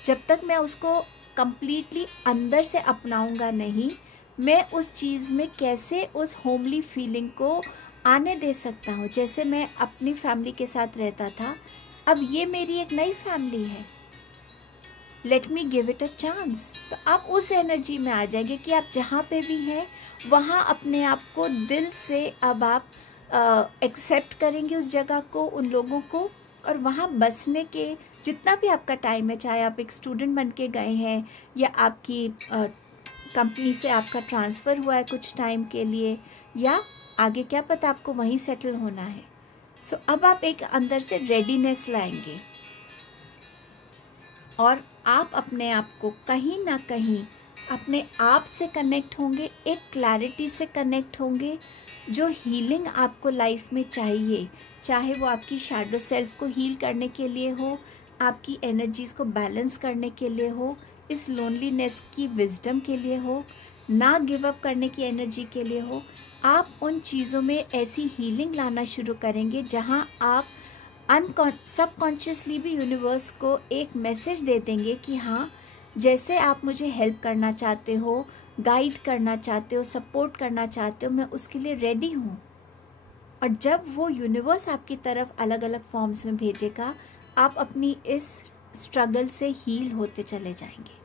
जब तक मैं उसको कंप्लीटली अंदर से अपनाऊंगा नहीं, मैं उस चीज़ में कैसे उस होमली फीलिंग को आने दे सकता हूँ। जैसे मैं अपनी फैमिली के साथ रहता था, अब ये मेरी एक नई फैमिली है, let me give it a chance. तो आप उस एनर्जी में आ जाएंगे कि आप जहाँ पे भी हैं वहाँ अपने आप को दिल से अब आप एक्सेप्ट करेंगे उस जगह को, उन लोगों को, और वहाँ बसने के जितना भी आपका टाइम है, चाहे आप एक स्टूडेंट बन के गए हैं या आपकी कंपनी से आपका ट्रांसफ़र हुआ है कुछ टाइम के लिए, या आगे क्या पता आपको वहीं सेटल होना है। सो अब आप एक अंदर से रेडीनेस लाएंगे और आप अपने आप को कहीं ना कहीं अपने आप से कनेक्ट होंगे, एक क्लैरिटी से कनेक्ट होंगे। जो हीलिंग आपको लाइफ में चाहिए, चाहे वो आपकी शैडो सेल्फ को हील करने के लिए हो, आपकी एनर्जीज़ को बैलेंस करने के लिए हो, इस लोनलीनेस की विजडम के लिए हो, ना गिव अप करने की एनर्जी के लिए हो, आप उन चीज़ों में ऐसी हीलिंग लाना शुरू करेंगे जहां आप सबकॉन्शियसली भी यूनिवर्स को एक मैसेज दे देंगे कि हाँ, जैसे आप मुझे हेल्प करना चाहते हो, गाइड करना चाहते हो, सपोर्ट करना चाहते हो, मैं उसके लिए रेडी हूँ। और जब वो यूनिवर्स आपकी तरफ अलग अलग फॉर्म्स में भेजेगा, आप अपनी इस स्ट्रगल से हील होते चले जाएंगे।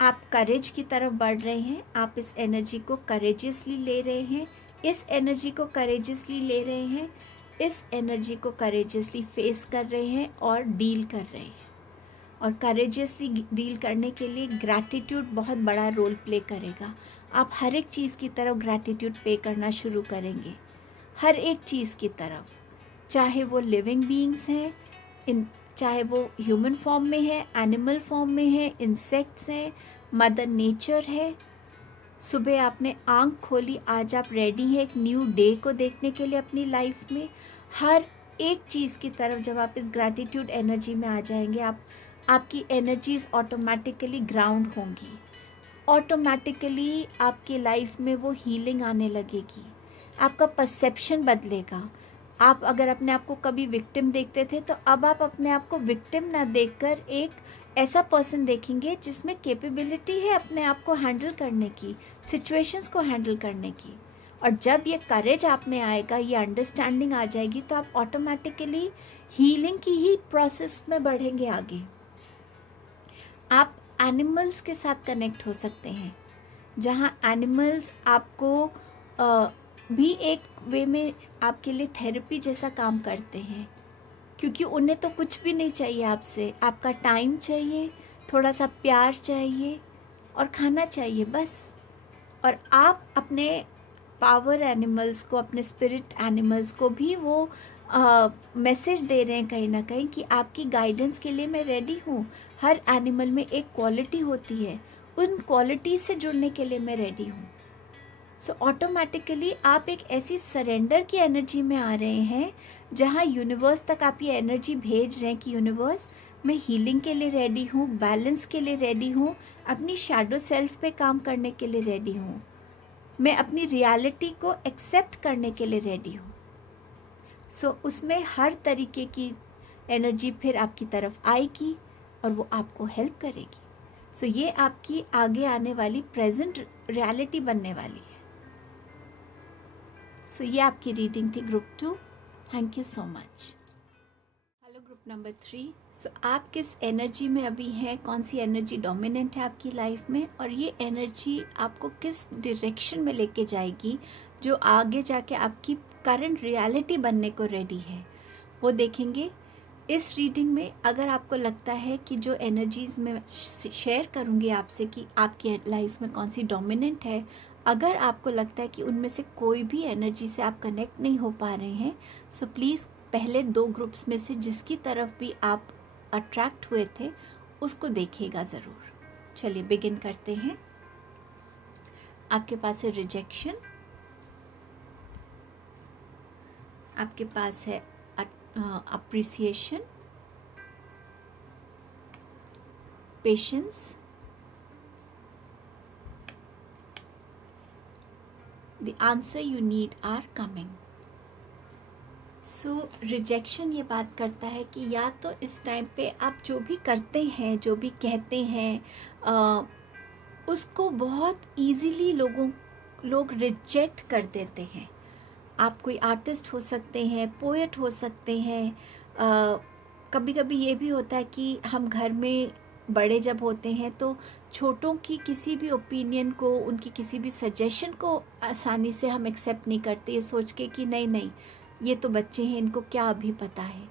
आप करेज की तरफ बढ़ रहे हैं, आप इस एनर्जी को करेजियसली ले रहे हैं, इस एनर्जी को करेजियसली ले रहे हैं, इस एनर्जी को करेजियसली फेस कर रहे हैं और डील कर रहे हैं। और करेजियसली डील करने के लिए ग्रैटिट्यूड बहुत बड़ा रोल प्ले करेगा। आप हर एक चीज़ की तरफ ग्रैटिट्यूड पे करना शुरू करेंगे, हर एक चीज़ की तरफ, चाहे वो लिविंग बीइंग्स हैं, चाहे वो ह्यूमन फॉर्म में है, एनिमल फॉर्म में है, इंसेक्ट्स हैं, मदर नेचर है। सुबह आपने आंख खोली, आज आप रेडी हैं एक न्यू डे को देखने के लिए अपनी लाइफ में। हर एक चीज़ की तरफ जब आप इस ग्रैटिट्यूड एनर्जी में आ जाएंगे, आपकी एनर्जीज ऑटोमेटिकली ग्राउंड होंगी, ऑटोमेटिकली आपकी लाइफ में वो हीलिंग आने लगेगी, आपका परसेप्शन बदलेगा। आप अगर अपने आप को कभी विक्टिम देखते थे, तो अब आप अपने आप को विक्टिम ना देखकर एक ऐसा पर्सन देखेंगे जिसमें कैपेबिलिटी है अपने आप को हैंडल करने की, सिचुएशंस को हैंडल करने की। और जब ये करेज आप में आएगा, ये अंडरस्टैंडिंग आ जाएगी, तो आप ऑटोमेटिकली हीलिंग की ही प्रोसेस में बढ़ेंगे आगे। आप एनिमल्स के साथ कनेक्ट हो सकते हैं, जहाँ एनिमल्स आपको भी एक वे में आपके लिए थेरेपी जैसा काम करते हैं, क्योंकि उन्हें तो कुछ भी नहीं चाहिए आपसे, आपका टाइम चाहिए, थोड़ा सा प्यार चाहिए और खाना चाहिए बस। और आप अपने पावर एनिमल्स को, अपने स्पिरिट एनिमल्स को भी वो मैसेज दे रहे हैं कहीं ना कहीं कि आपकी गाइडेंस के लिए मैं रेडी हूँ। हर एनिमल में एक क्वालिटी होती है, उन क्वालिटी से जुड़ने के लिए मैं रेडी हूँ। सो ऑटोमेटिकली आप एक ऐसी सरेंडर की एनर्जी में आ रहे हैं जहाँ यूनिवर्स तक आप ये एनर्जी भेज रहे हैं कि यूनिवर्स, मैं हीलिंग के लिए रेडी हूँ, बैलेंस के लिए रेडी हूँ, अपनी शैडो सेल्फ पे काम करने के लिए रेडी हूँ, मैं अपनी रियलिटी को एक्सेप्ट करने के लिए रेडी हूँ। सो उसमें हर तरीके की एनर्जी फिर आपकी तरफ आएगी और वो आपको हेल्प करेगी। सो ये आपकी आगे आने वाली प्रेजेंट रियलिटी बनने वाली है। सो ये आपकी रीडिंग थी group 2। Thank you so much. Hello group number 3, आप किस एनर्जी में अभी हैं, कौन सी एनर्जी डोमिनेंट है आपकी लाइफ में, और ये एनर्जी आपको किस डायरेक्शन में लेके जाएगी जो आगे जाके आपकी करंट रियलिटी बनने को रेडी है, वो देखेंगे इस रीडिंग में। अगर आपको लगता है कि जो एनर्जीज़ मैं शेयर करूँगी आपसे कि आपकी लाइफ में कौन सी डोमिनेंट है, अगर आपको लगता है कि उनमें से कोई भी एनर्जी से आप कनेक्ट नहीं हो पा रहे हैं, सो प्लीज़ पहले 2 ग्रुप्स में से जिसकी तरफ भी आप अट्रैक्ट हुए थे उसको देखिएगा ज़रूर। चलिए बिगिन करते हैं। आपके पास है रिजेक्शन, आपके पास है appreciation, patience, the answer you need are coming. So rejection ये बात करता है कि या तो इस टाइम पे आप जो भी करते हैं, जो भी कहते हैं, उसको बहुत इजीली लोग रिजेक्ट कर देते हैं। आप कोई आर्टिस्ट हो सकते हैं, पोएट हो सकते हैं। कभी कभी ये भी होता है कि हम घर में बड़े जब होते हैं तो छोटों की किसी भी ओपिनियन को, उनकी किसी भी सजेशन को आसानी से हम एक्सेप्ट नहीं करते, ये सोच के कि नहीं ये तो बच्चे हैं, इनको क्या अभी पता है।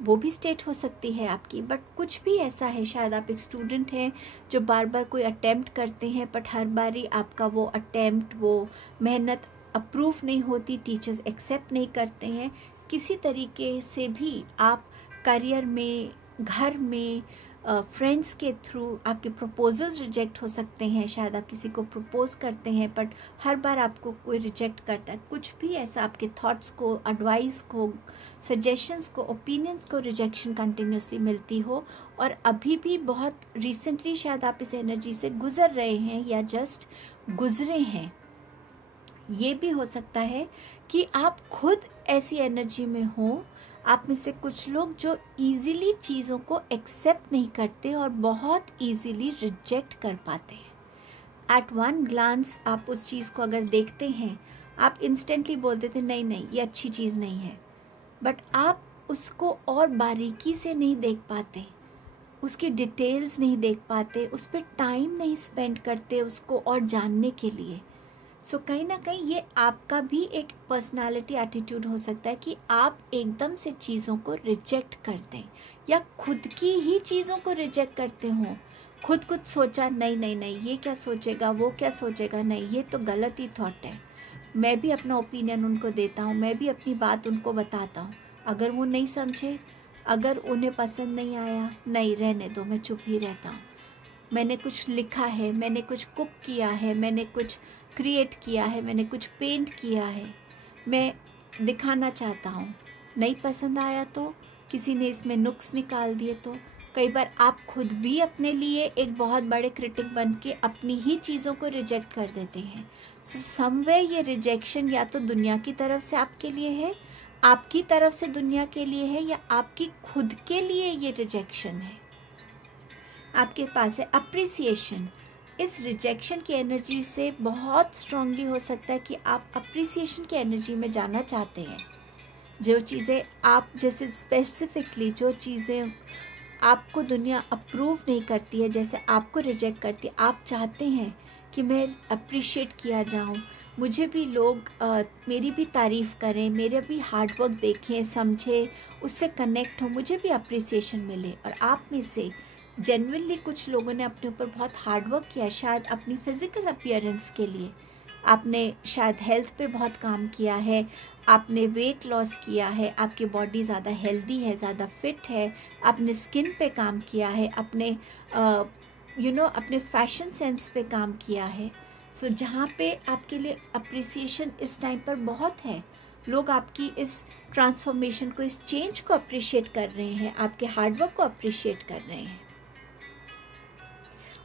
वो भी स्टेट हो सकती है आपकी। बट कुछ भी ऐसा है, शायद आप एक स्टूडेंट हैं जो बार बार कोई अटेम्प्ट करते हैं, बट हर बारी आपका वो अटेम्प्ट, वो मेहनत अप्रूव नहीं होती, टीचर्स एक्सेप्ट नहीं करते हैं। किसी तरीके से भी आप करियर में, घर में, फ्रेंड्स के थ्रू आपके प्रपोजल्स रिजेक्ट हो सकते हैं। शायद आप किसी को प्रपोज करते हैं बट हर बार आपको कोई रिजेक्ट करता है। कुछ भी ऐसा आपके थॉट्स को, एडवाइस को, सजेशंस को, ओपिनियंस को रिजेक्शन कंटिन्यूसली मिलती हो, और अभी भी बहुत रिसेंटली शायद आप इस एनर्जी से गुजर रहे हैं या जस्ट गुजरे हैं। ये भी हो सकता है कि आप खुद ऐसी एनर्जी में हो, आप में से कुछ लोग जो इजीली चीज़ों को एक्सेप्ट नहीं करते और बहुत इजीली रिजेक्ट कर पाते हैं। एट वन ग्लांस आप उस चीज़ को अगर देखते हैं, आप इंस्टेंटली बोल देते नहीं ये अच्छी चीज़ नहीं है, बट आप उसको और बारीकी से नहीं देख पाते, उसकी डिटेल्स नहीं देख पाते, उस पर टाइम नहीं स्पेंड करते उसको और जानने के लिए। सो कहीं ना कहीं ये आपका भी एक पर्सनालिटी एटीट्यूड हो सकता है कि आप एकदम से चीज़ों को रिजेक्ट कर दें या खुद की ही चीज़ों को रिजेक्ट करते हो। खुद सोचा नहीं ये क्या सोचेगा, वो क्या सोचेगा, नहीं ये तो गलत ही थॉट है। मैं भी अपना ओपिनियन उनको देता हूँ, मैं भी अपनी बात उनको बताता हूँ। अगर वो नहीं समझे, अगर उन्हें पसंद नहीं आया, नहीं रहने दो, मैं चुप ही रहता हूँ। मैंने कुछ लिखा है, मैंने कुछ कुक किया है, मैंने कुछ क्रिएट किया है, मैंने कुछ पेंट किया है, मैं दिखाना चाहता हूँ। नहीं पसंद आया तो, किसी ने इसमें नुक्स निकाल दिए तो, कई बार आप खुद भी अपने लिए एक बहुत बड़े क्रिटिक बन के अपनी ही चीज़ों को रिजेक्ट कर देते हैं। सो समवेयर ये रिजेक्शन या तो दुनिया की तरफ से आपके लिए है, आपकी तरफ से दुनिया के लिए है, या आपकी खुद के लिए ये रिजेक्शन है। आपके पास है अप्रिसिएशन। इस रिजेक्शन की एनर्जी से बहुत स्ट्रांगली हो सकता है कि आप अप्रिसिएशन की एनर्जी में जाना चाहते हैं। जो चीज़ें आप, जैसे स्पेसिफिकली जो चीज़ें आपको दुनिया अप्रूव नहीं करती है, जैसे आपको रिजेक्ट करती है, आप चाहते हैं कि मैं अप्रिशिएट किया जाऊं, मुझे भी लोग मेरी भी तारीफ़ करें, मेरे भी हार्डवर्क देखें, समझें, उससे कनेक्ट हो, मुझे भी अप्रिसिएशन मिले। और आप में से जेन्युइनली कुछ लोगों ने अपने ऊपर बहुत हार्डवर्क किया, शायद अपनी फ़िज़िकल अपीयरेंस के लिए। आपने शायद हेल्थ पे बहुत काम किया है, आपने वेट लॉस किया है, आपकी बॉडी ज़्यादा हेल्दी है, ज़्यादा फिट है, आपने स्किन पे काम किया है, अपने अपने फैशन सेंस पे काम किया है। सो जहाँ पे आपके लिए अप्रिसिएशन इस टाइम पर बहुत है, लोग आपकी इस ट्रांसफॉर्मेशन को, इस चेंज को अप्रिशिएट कर रहे हैं, आपके हार्डवर्क को अप्रिशिएट कर रहे हैं।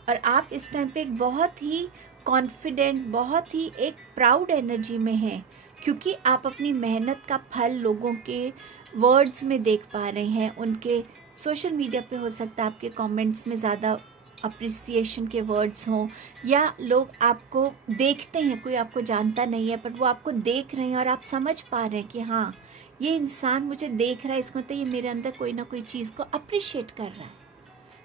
और आप इस टाइम पे एक बहुत ही कॉन्फिडेंट, बहुत ही एक प्राउड एनर्जी में हैं, क्योंकि आप अपनी मेहनत का फल लोगों के वर्ड्स में देख पा रहे हैं। उनके सोशल मीडिया पे हो सकता है आपके कमेंट्स में ज़्यादा अप्रिसिएशन के वर्ड्स हों, या लोग आपको देखते हैं, कोई आपको जानता नहीं है बट वो आपको देख रहे हैं और आप समझ पा रहे हैं कि हाँ, ये इंसान मुझे देख रहा है, इसको तो ये मेरे अंदर कोई ना कोई चीज़ को अप्रिशिएट कर रहा है।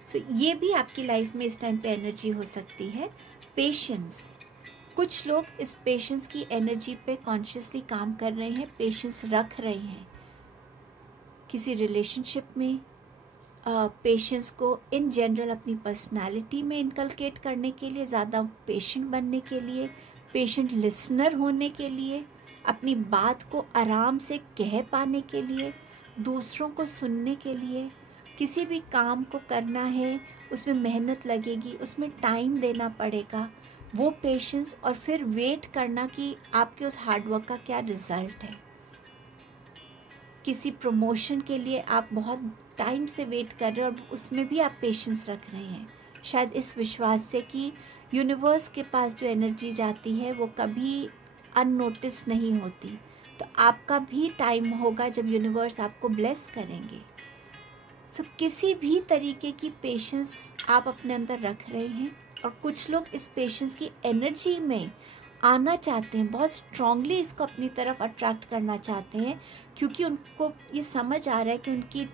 सो ये भी आपकी लाइफ में इस टाइम पे एनर्जी हो सकती है। पेशेंस, कुछ लोग इस पेशेंस की एनर्जी पे कॉन्शियसली काम कर रहे हैं, पेशेंस रख रहे हैं किसी रिलेशनशिप में। पेशेंस को इन जनरल अपनी पर्सनालिटी में इनकलकेट करने के लिए, ज़्यादा पेशेंट बनने के लिए, पेशेंट लिसनर होने के लिए, अपनी बात को आराम से कह पाने के लिए, दूसरों को सुनने के लिए। किसी भी काम को करना है, उसमें मेहनत लगेगी, उसमें टाइम देना पड़ेगा, वो पेशेंस, और फिर वेट करना कि आपके उस हार्डवर्क का क्या रिज़ल्ट है। किसी प्रमोशन के लिए आप बहुत टाइम से वेट कर रहे हैं और उसमें भी आप पेशेंस रख रहे हैं, शायद इस विश्वास से कि यूनिवर्स के पास जो एनर्जी जाती है वो कभी अननोटिस नहीं होती। तो आपका भी टाइम होगा जब यूनिवर्स आपको ब्लेस करेंगे। सो किसी भी तरीके की पेशेंस आप अपने अंदर रख रहे हैं, और कुछ लोग इस पेशेंस की एनर्जी में आना चाहते हैं, बहुत स्ट्रांगली इसको अपनी तरफ अट्रैक्ट करना चाहते हैं, क्योंकि उनको ये समझ आ रहा है कि उनकी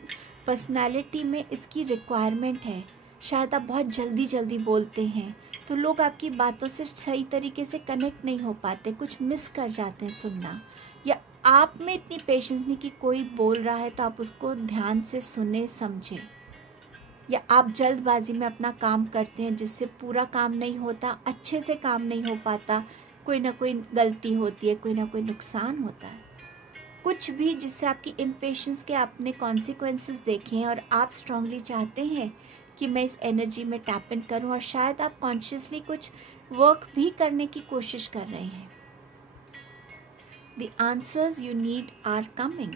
पर्सनालिटी में इसकी रिक्वायरमेंट है। शायद आप बहुत जल्दी जल्दी बोलते हैं तो लोग आपकी बातों से सही तरीके से कनेक्ट नहीं हो पाते, कुछ मिस कर जाते हैं सुनना, या आप में इतनी पेशेंस नहीं कि कोई बोल रहा है तो आप उसको ध्यान से सुने समझें, या आप जल्दबाजी में अपना काम करते हैं जिससे पूरा काम नहीं होता, अच्छे से काम नहीं हो पाता, कोई ना कोई गलती होती है, कोई ना कोई नुकसान होता है, कुछ भी जिससे आपकी इम्पेशेंस के आपने कॉन्सिक्वेंसेस देखे हैं और आप स्ट्रांगली चाहते हैं कि मैं इस एनर्जी में टैप इन करूं, और शायद आप कॉन्शियसली कुछ वर्क भी करने की कोशिश कर रहे हैं। The answers you need are coming.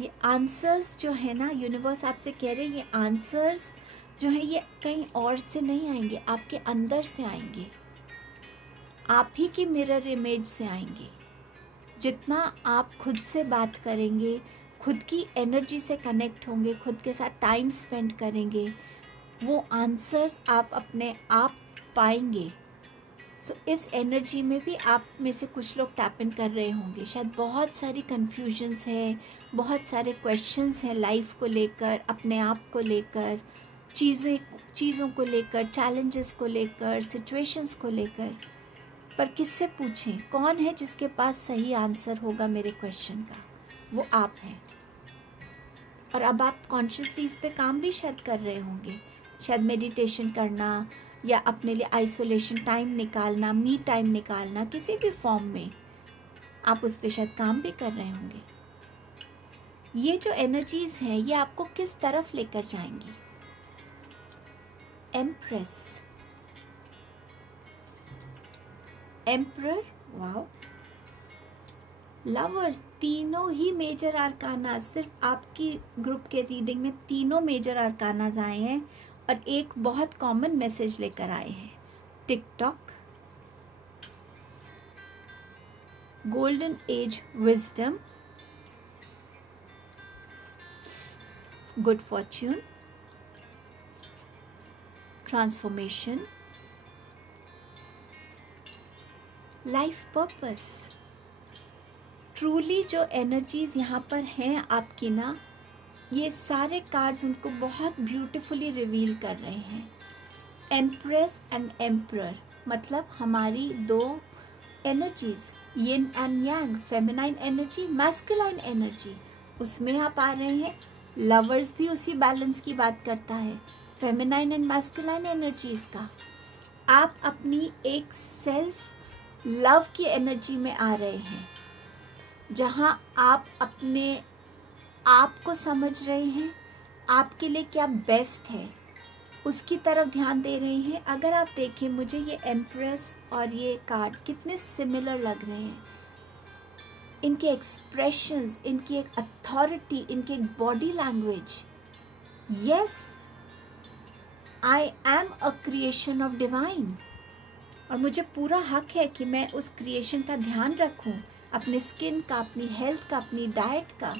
ये आंसर्स जो है ना, यूनिवर्स आपसे कह रहे हैं, ये आंसर्स जो है ये कहीं और से नहीं आएंगे, आपके अंदर से आएंगे, आप ही की मिरर इमेज से आएंगे। जितना आप खुद से बात करेंगे, खुद की एनर्जी से कनेक्ट होंगे, खुद के साथ टाइम स्पेंड करेंगे, वो आंसर्स आप अपने आप पाएंगे। सो इस एनर्जी में भी आप में से कुछ लोग टैप इन कर रहे होंगे। शायद बहुत सारी कन्फ्यूजन्स हैं, बहुत सारे क्वेश्चंस हैं लाइफ को लेकर, अपने आप को लेकर, चीज़ों को लेकर, चैलेंजेस को लेकर, सिचुएशंस को लेकर। पर किससे पूछें? कौन है जिसके पास सही आंसर होगा मेरे क्वेश्चन का? वो आप हैं। और अब आप कॉन्शियसली इस पे काम भी शायद कर रहे होंगे, शायद मेडिटेशन करना या अपने लिए आइसोलेशन टाइम निकालना, मी टाइम निकालना, किसी भी फॉर्म में आप उस पे शायद काम भी कर रहे होंगे। ये जो एनर्जीज हैं ये आपको किस तरफ लेकर जाएंगी? एम्प्रेस, एम्परर, वाओ, लवर्स, तीनों ही मेजर आर्काना, सिर्फ आपकी ग्रुप के रीडिंग में तीनों मेजर आर्कानाज आए हैं और एक बहुत कॉमन मैसेज लेकर आए हैं। TikTok, golden age wisdom, good Fortune, transformation, life purpose. Truly जो एनर्जीज यहाँ पर हैं आपकी ना, ये सारे कार्ड्स उनको बहुत ब्यूटीफुली रिवील कर रहे हैं। एम्प्रेस एंड एम्परर मतलब हमारी दो energies, yin and yang, feminine energy, masculine energy, उसमें आप आ रहे हैं। लवर्स भी उसी बैलेंस की बात करता है, फेमिनाइन एंड मैस्कुलाइन एनर्जीज का। आप अपनी एक सेल्फ लव की एनर्जी में आ रहे हैं, जहाँ आप अपने आप को समझ रहे हैं, आपके लिए क्या बेस्ट है उसकी तरफ ध्यान दे रहे हैं। अगर आप देखें, मुझे ये एम्प्रेस और ये कार्ड कितने सिमिलर लग रहे हैं, इनके एक्सप्रेशंस, इनकी एक अथॉरिटी, इनकी एक body language. Yes, I am a creation of divine, और मुझे पूरा हक है कि मैं उस क्रिएशन का ध्यान रखूं, अपने स्किन का, अपनी हेल्थ का, अपनी डाइट का।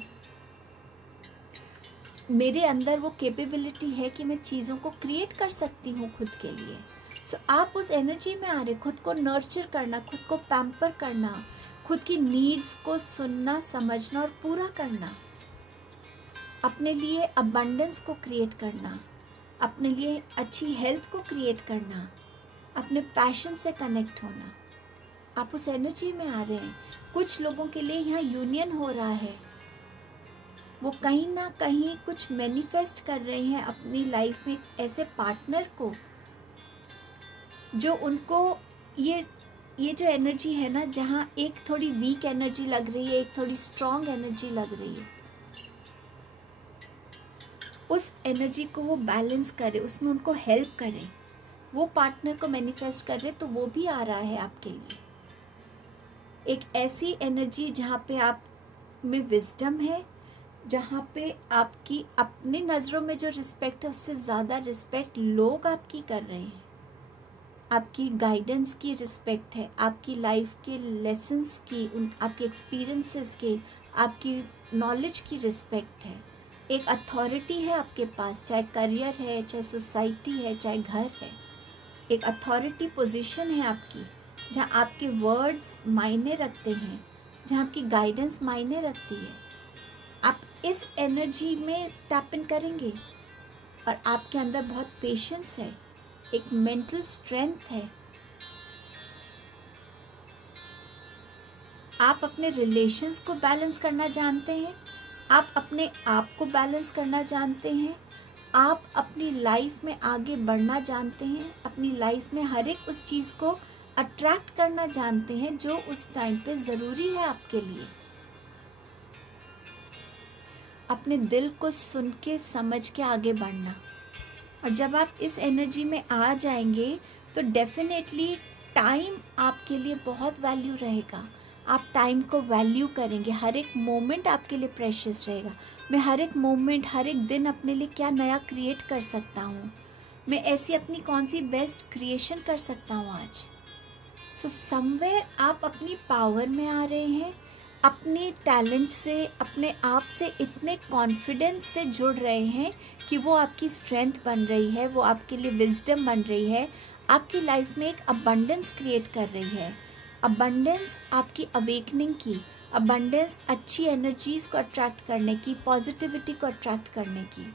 मेरे अंदर वो कैपेबिलिटी है कि मैं चीज़ों को क्रिएट कर सकती हूँ खुद के लिए। सो आप उस एनर्जी में आ रहे, खुद को नर्चर करना, खुद को पैम्पर करना, खुद की नीड्स को सुनना, समझना और पूरा करना, अपने लिए अबंडेंस को क्रिएट करना, अपने लिए अच्छी हेल्थ को क्रिएट करना, अपने पैशन से कनेक्ट होना। आप उस एनर्जी में आ रहे हैं। कुछ लोगों के लिए यहाँ यूनियन हो रहा है, वो कहीं ना कहीं कुछ मैनिफेस्ट कर रहे हैं अपनी लाइफ में ऐसे पार्टनर को जो उनको ये जो एनर्जी है ना, जहाँ एक थोड़ी वीक एनर्जी लग रही है, एक थोड़ी स्ट्रॉन्ग एनर्जी लग रही है, उस एनर्जी को वो बैलेंस करे, उसमें उनको हेल्प करें। वो पार्टनर को मैनिफेस्ट कर रहे तो वो भी आ रहा है आपके लिए। एक ऐसी एनर्जी जहाँ पे आप में विजडम है, जहाँ पे आपकी अपनी नज़रों में जो रिस्पेक्ट है उससे ज़्यादा रिस्पेक्ट लोग आपकी कर रहे हैं। आपकी गाइडेंस की रिस्पेक्ट है, आपकी लाइफ के लेसन्स की, आपके एक्सपीरियंसेस के, आपकी नॉलेज की रिस्पेक्ट है। एक अथॉरिटी है आपके पास, चाहे करियर है, चाहे सोसाइटी है, चाहे घर है। एक अथॉरिटी पोजीशन है आपकी, जहाँ आपके वर्ड्स मायने रखते हैं, जहाँ आपकी गाइडेंस मायने रखती है। आप इस एनर्जी में टैप इन करेंगे और आपके अंदर बहुत पेशेंस है, एक मेंटल स्ट्रेंथ है। आप अपने रिलेशंस को बैलेंस करना जानते हैं, आप अपने आप को बैलेंस करना जानते हैं, आप अपनी लाइफ में आगे बढ़ना जानते हैं, अपनी लाइफ में हर एक उस चीज़ को अट्रैक्ट करना जानते हैं जो उस टाइम पे ज़रूरी है आपके लिए। अपने दिल को सुन के समझ के आगे बढ़ना। और जब आप इस एनर्जी में आ जाएंगे तो डेफिनेटली टाइम आपके लिए बहुत वैल्यू रहेगा। आप टाइम को वैल्यू करेंगे, हर एक मोमेंट आपके लिए प्रेशियस रहेगा। मैं हर एक मोमेंट, हर एक दिन अपने लिए क्या नया क्रिएट कर सकता हूँ, मैं ऐसी अपनी कौन सी बेस्ट क्रिएशन कर सकता हूँ आज। सो समवेयर आप अपनी पावर में आ रहे हैं, अपने टैलेंट से, अपने आप से इतने कॉन्फिडेंस से जुड़ रहे हैं कि वो आपकी स्ट्रेंथ बन रही है, वो आपके लिए विजडम बन रही है, आपकी लाइफ में एक अबंडेंस क्रिएट कर रही है। अबंडेंस आपकी अवेकनिंग की, अबंडेंस अच्छी एनर्जीज को अट्रैक्ट करने की, पॉजिटिविटी को अट्रैक्ट करने की,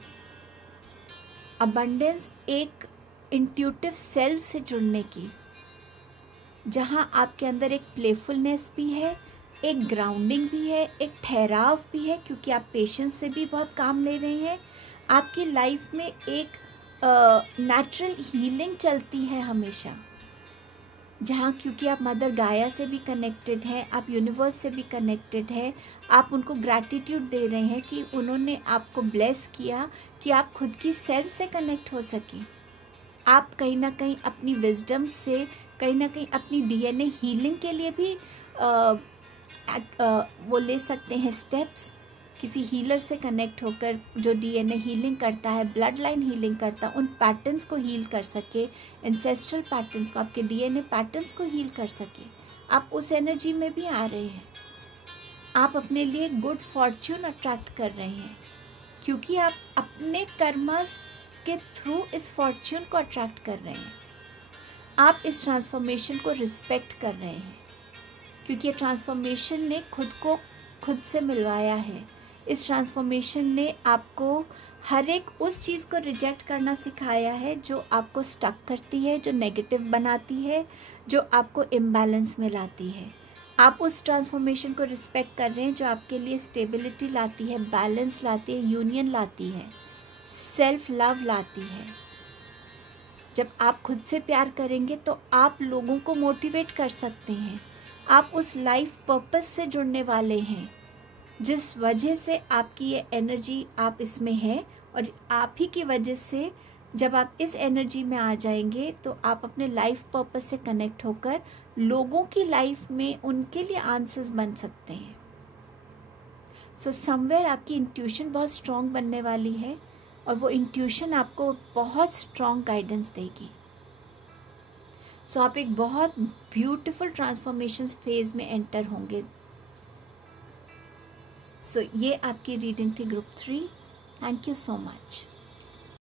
अबंडेंस एक इंट्यूटिव सेल्फ से जुड़ने की, जहाँ आपके अंदर एक प्लेफुलनेस भी है, एक ग्राउंडिंग भी है, एक ठहराव भी है, क्योंकि आप पेशेंस से भी बहुत काम ले रहे हैं। आपकी लाइफ में एक नेचुरल हीलिंग चलती है हमेशा, जहाँ क्योंकि आप मदर गाया से भी कनेक्टेड हैं, आप यूनिवर्स से भी कनेक्टेड हैं, आप उनको ग्रैटिट्यूड दे रहे हैं कि उन्होंने आपको ब्लेस किया कि आप खुद की सेल्फ से कनेक्ट हो सकें। आप कहीं ना कहीं अपनी विजडम से, कहीं ना कहीं अपनी डीएनए हीलिंग के लिए भी वो ले सकते हैं स्टेप्स। किसी हीलर से कनेक्ट होकर जो डीएनए हीलिंग करता है, ब्लड लाइन हीलिंग करता है, उन पैटर्न्स को हील कर सके, एंसेस्ट्रल पैटर्न्स को, आपके डीएनए पैटर्न्स को हील कर सके। आप उस एनर्जी में भी आ रहे हैं। आप अपने लिए गुड फॉर्च्यून अट्रैक्ट कर रहे हैं, क्योंकि आप अपने कर्मस के थ्रू इस फॉर्च्यून को अट्रैक्ट कर रहे हैं। आप इस ट्रांसफॉर्मेशन को रिस्पेक्ट कर रहे हैं, क्योंकि ये ट्रांसफॉर्मेशन ने खुद को खुद से मिलवाया है। इस ट्रांसफॉर्मेशन ने आपको हर एक उस चीज़ को रिजेक्ट करना सिखाया है जो आपको स्टक करती है, जो नेगेटिव बनाती है, जो आपको इम्बैलेंस में लाती है। आप उस ट्रांसफॉर्मेशन को रिस्पेक्ट कर रहे हैं जो आपके लिए स्टेबिलिटी लाती है, बैलेंस लाती है, यूनियन लाती है, सेल्फ लव लाती है। जब आप खुद से प्यार करेंगे तो आप लोगों को मोटिवेट कर सकते हैं। आप उस लाइफ पर्पस से जुड़ने वाले हैं जिस वजह से आपकी ये एनर्जी आप इसमें है, और आप ही की वजह से जब आप इस एनर्जी में आ जाएंगे तो आप अपने लाइफ पर्पस से कनेक्ट होकर लोगों की लाइफ में उनके लिए आंसर्स बन सकते हैं। सो समवेयर आपकी इंट्यूशन बहुत स्ट्रॉन्ग बनने वाली है, और वो इंट्यूशन आपको बहुत स्ट्रॉन्ग गाइडेंस देगी। सो आप एक बहुत ब्यूटीफुल ट्रांसफॉर्मेशन फेज में एंटर होंगे। सो ये आपकी रीडिंग थी group 3। Thank you so much.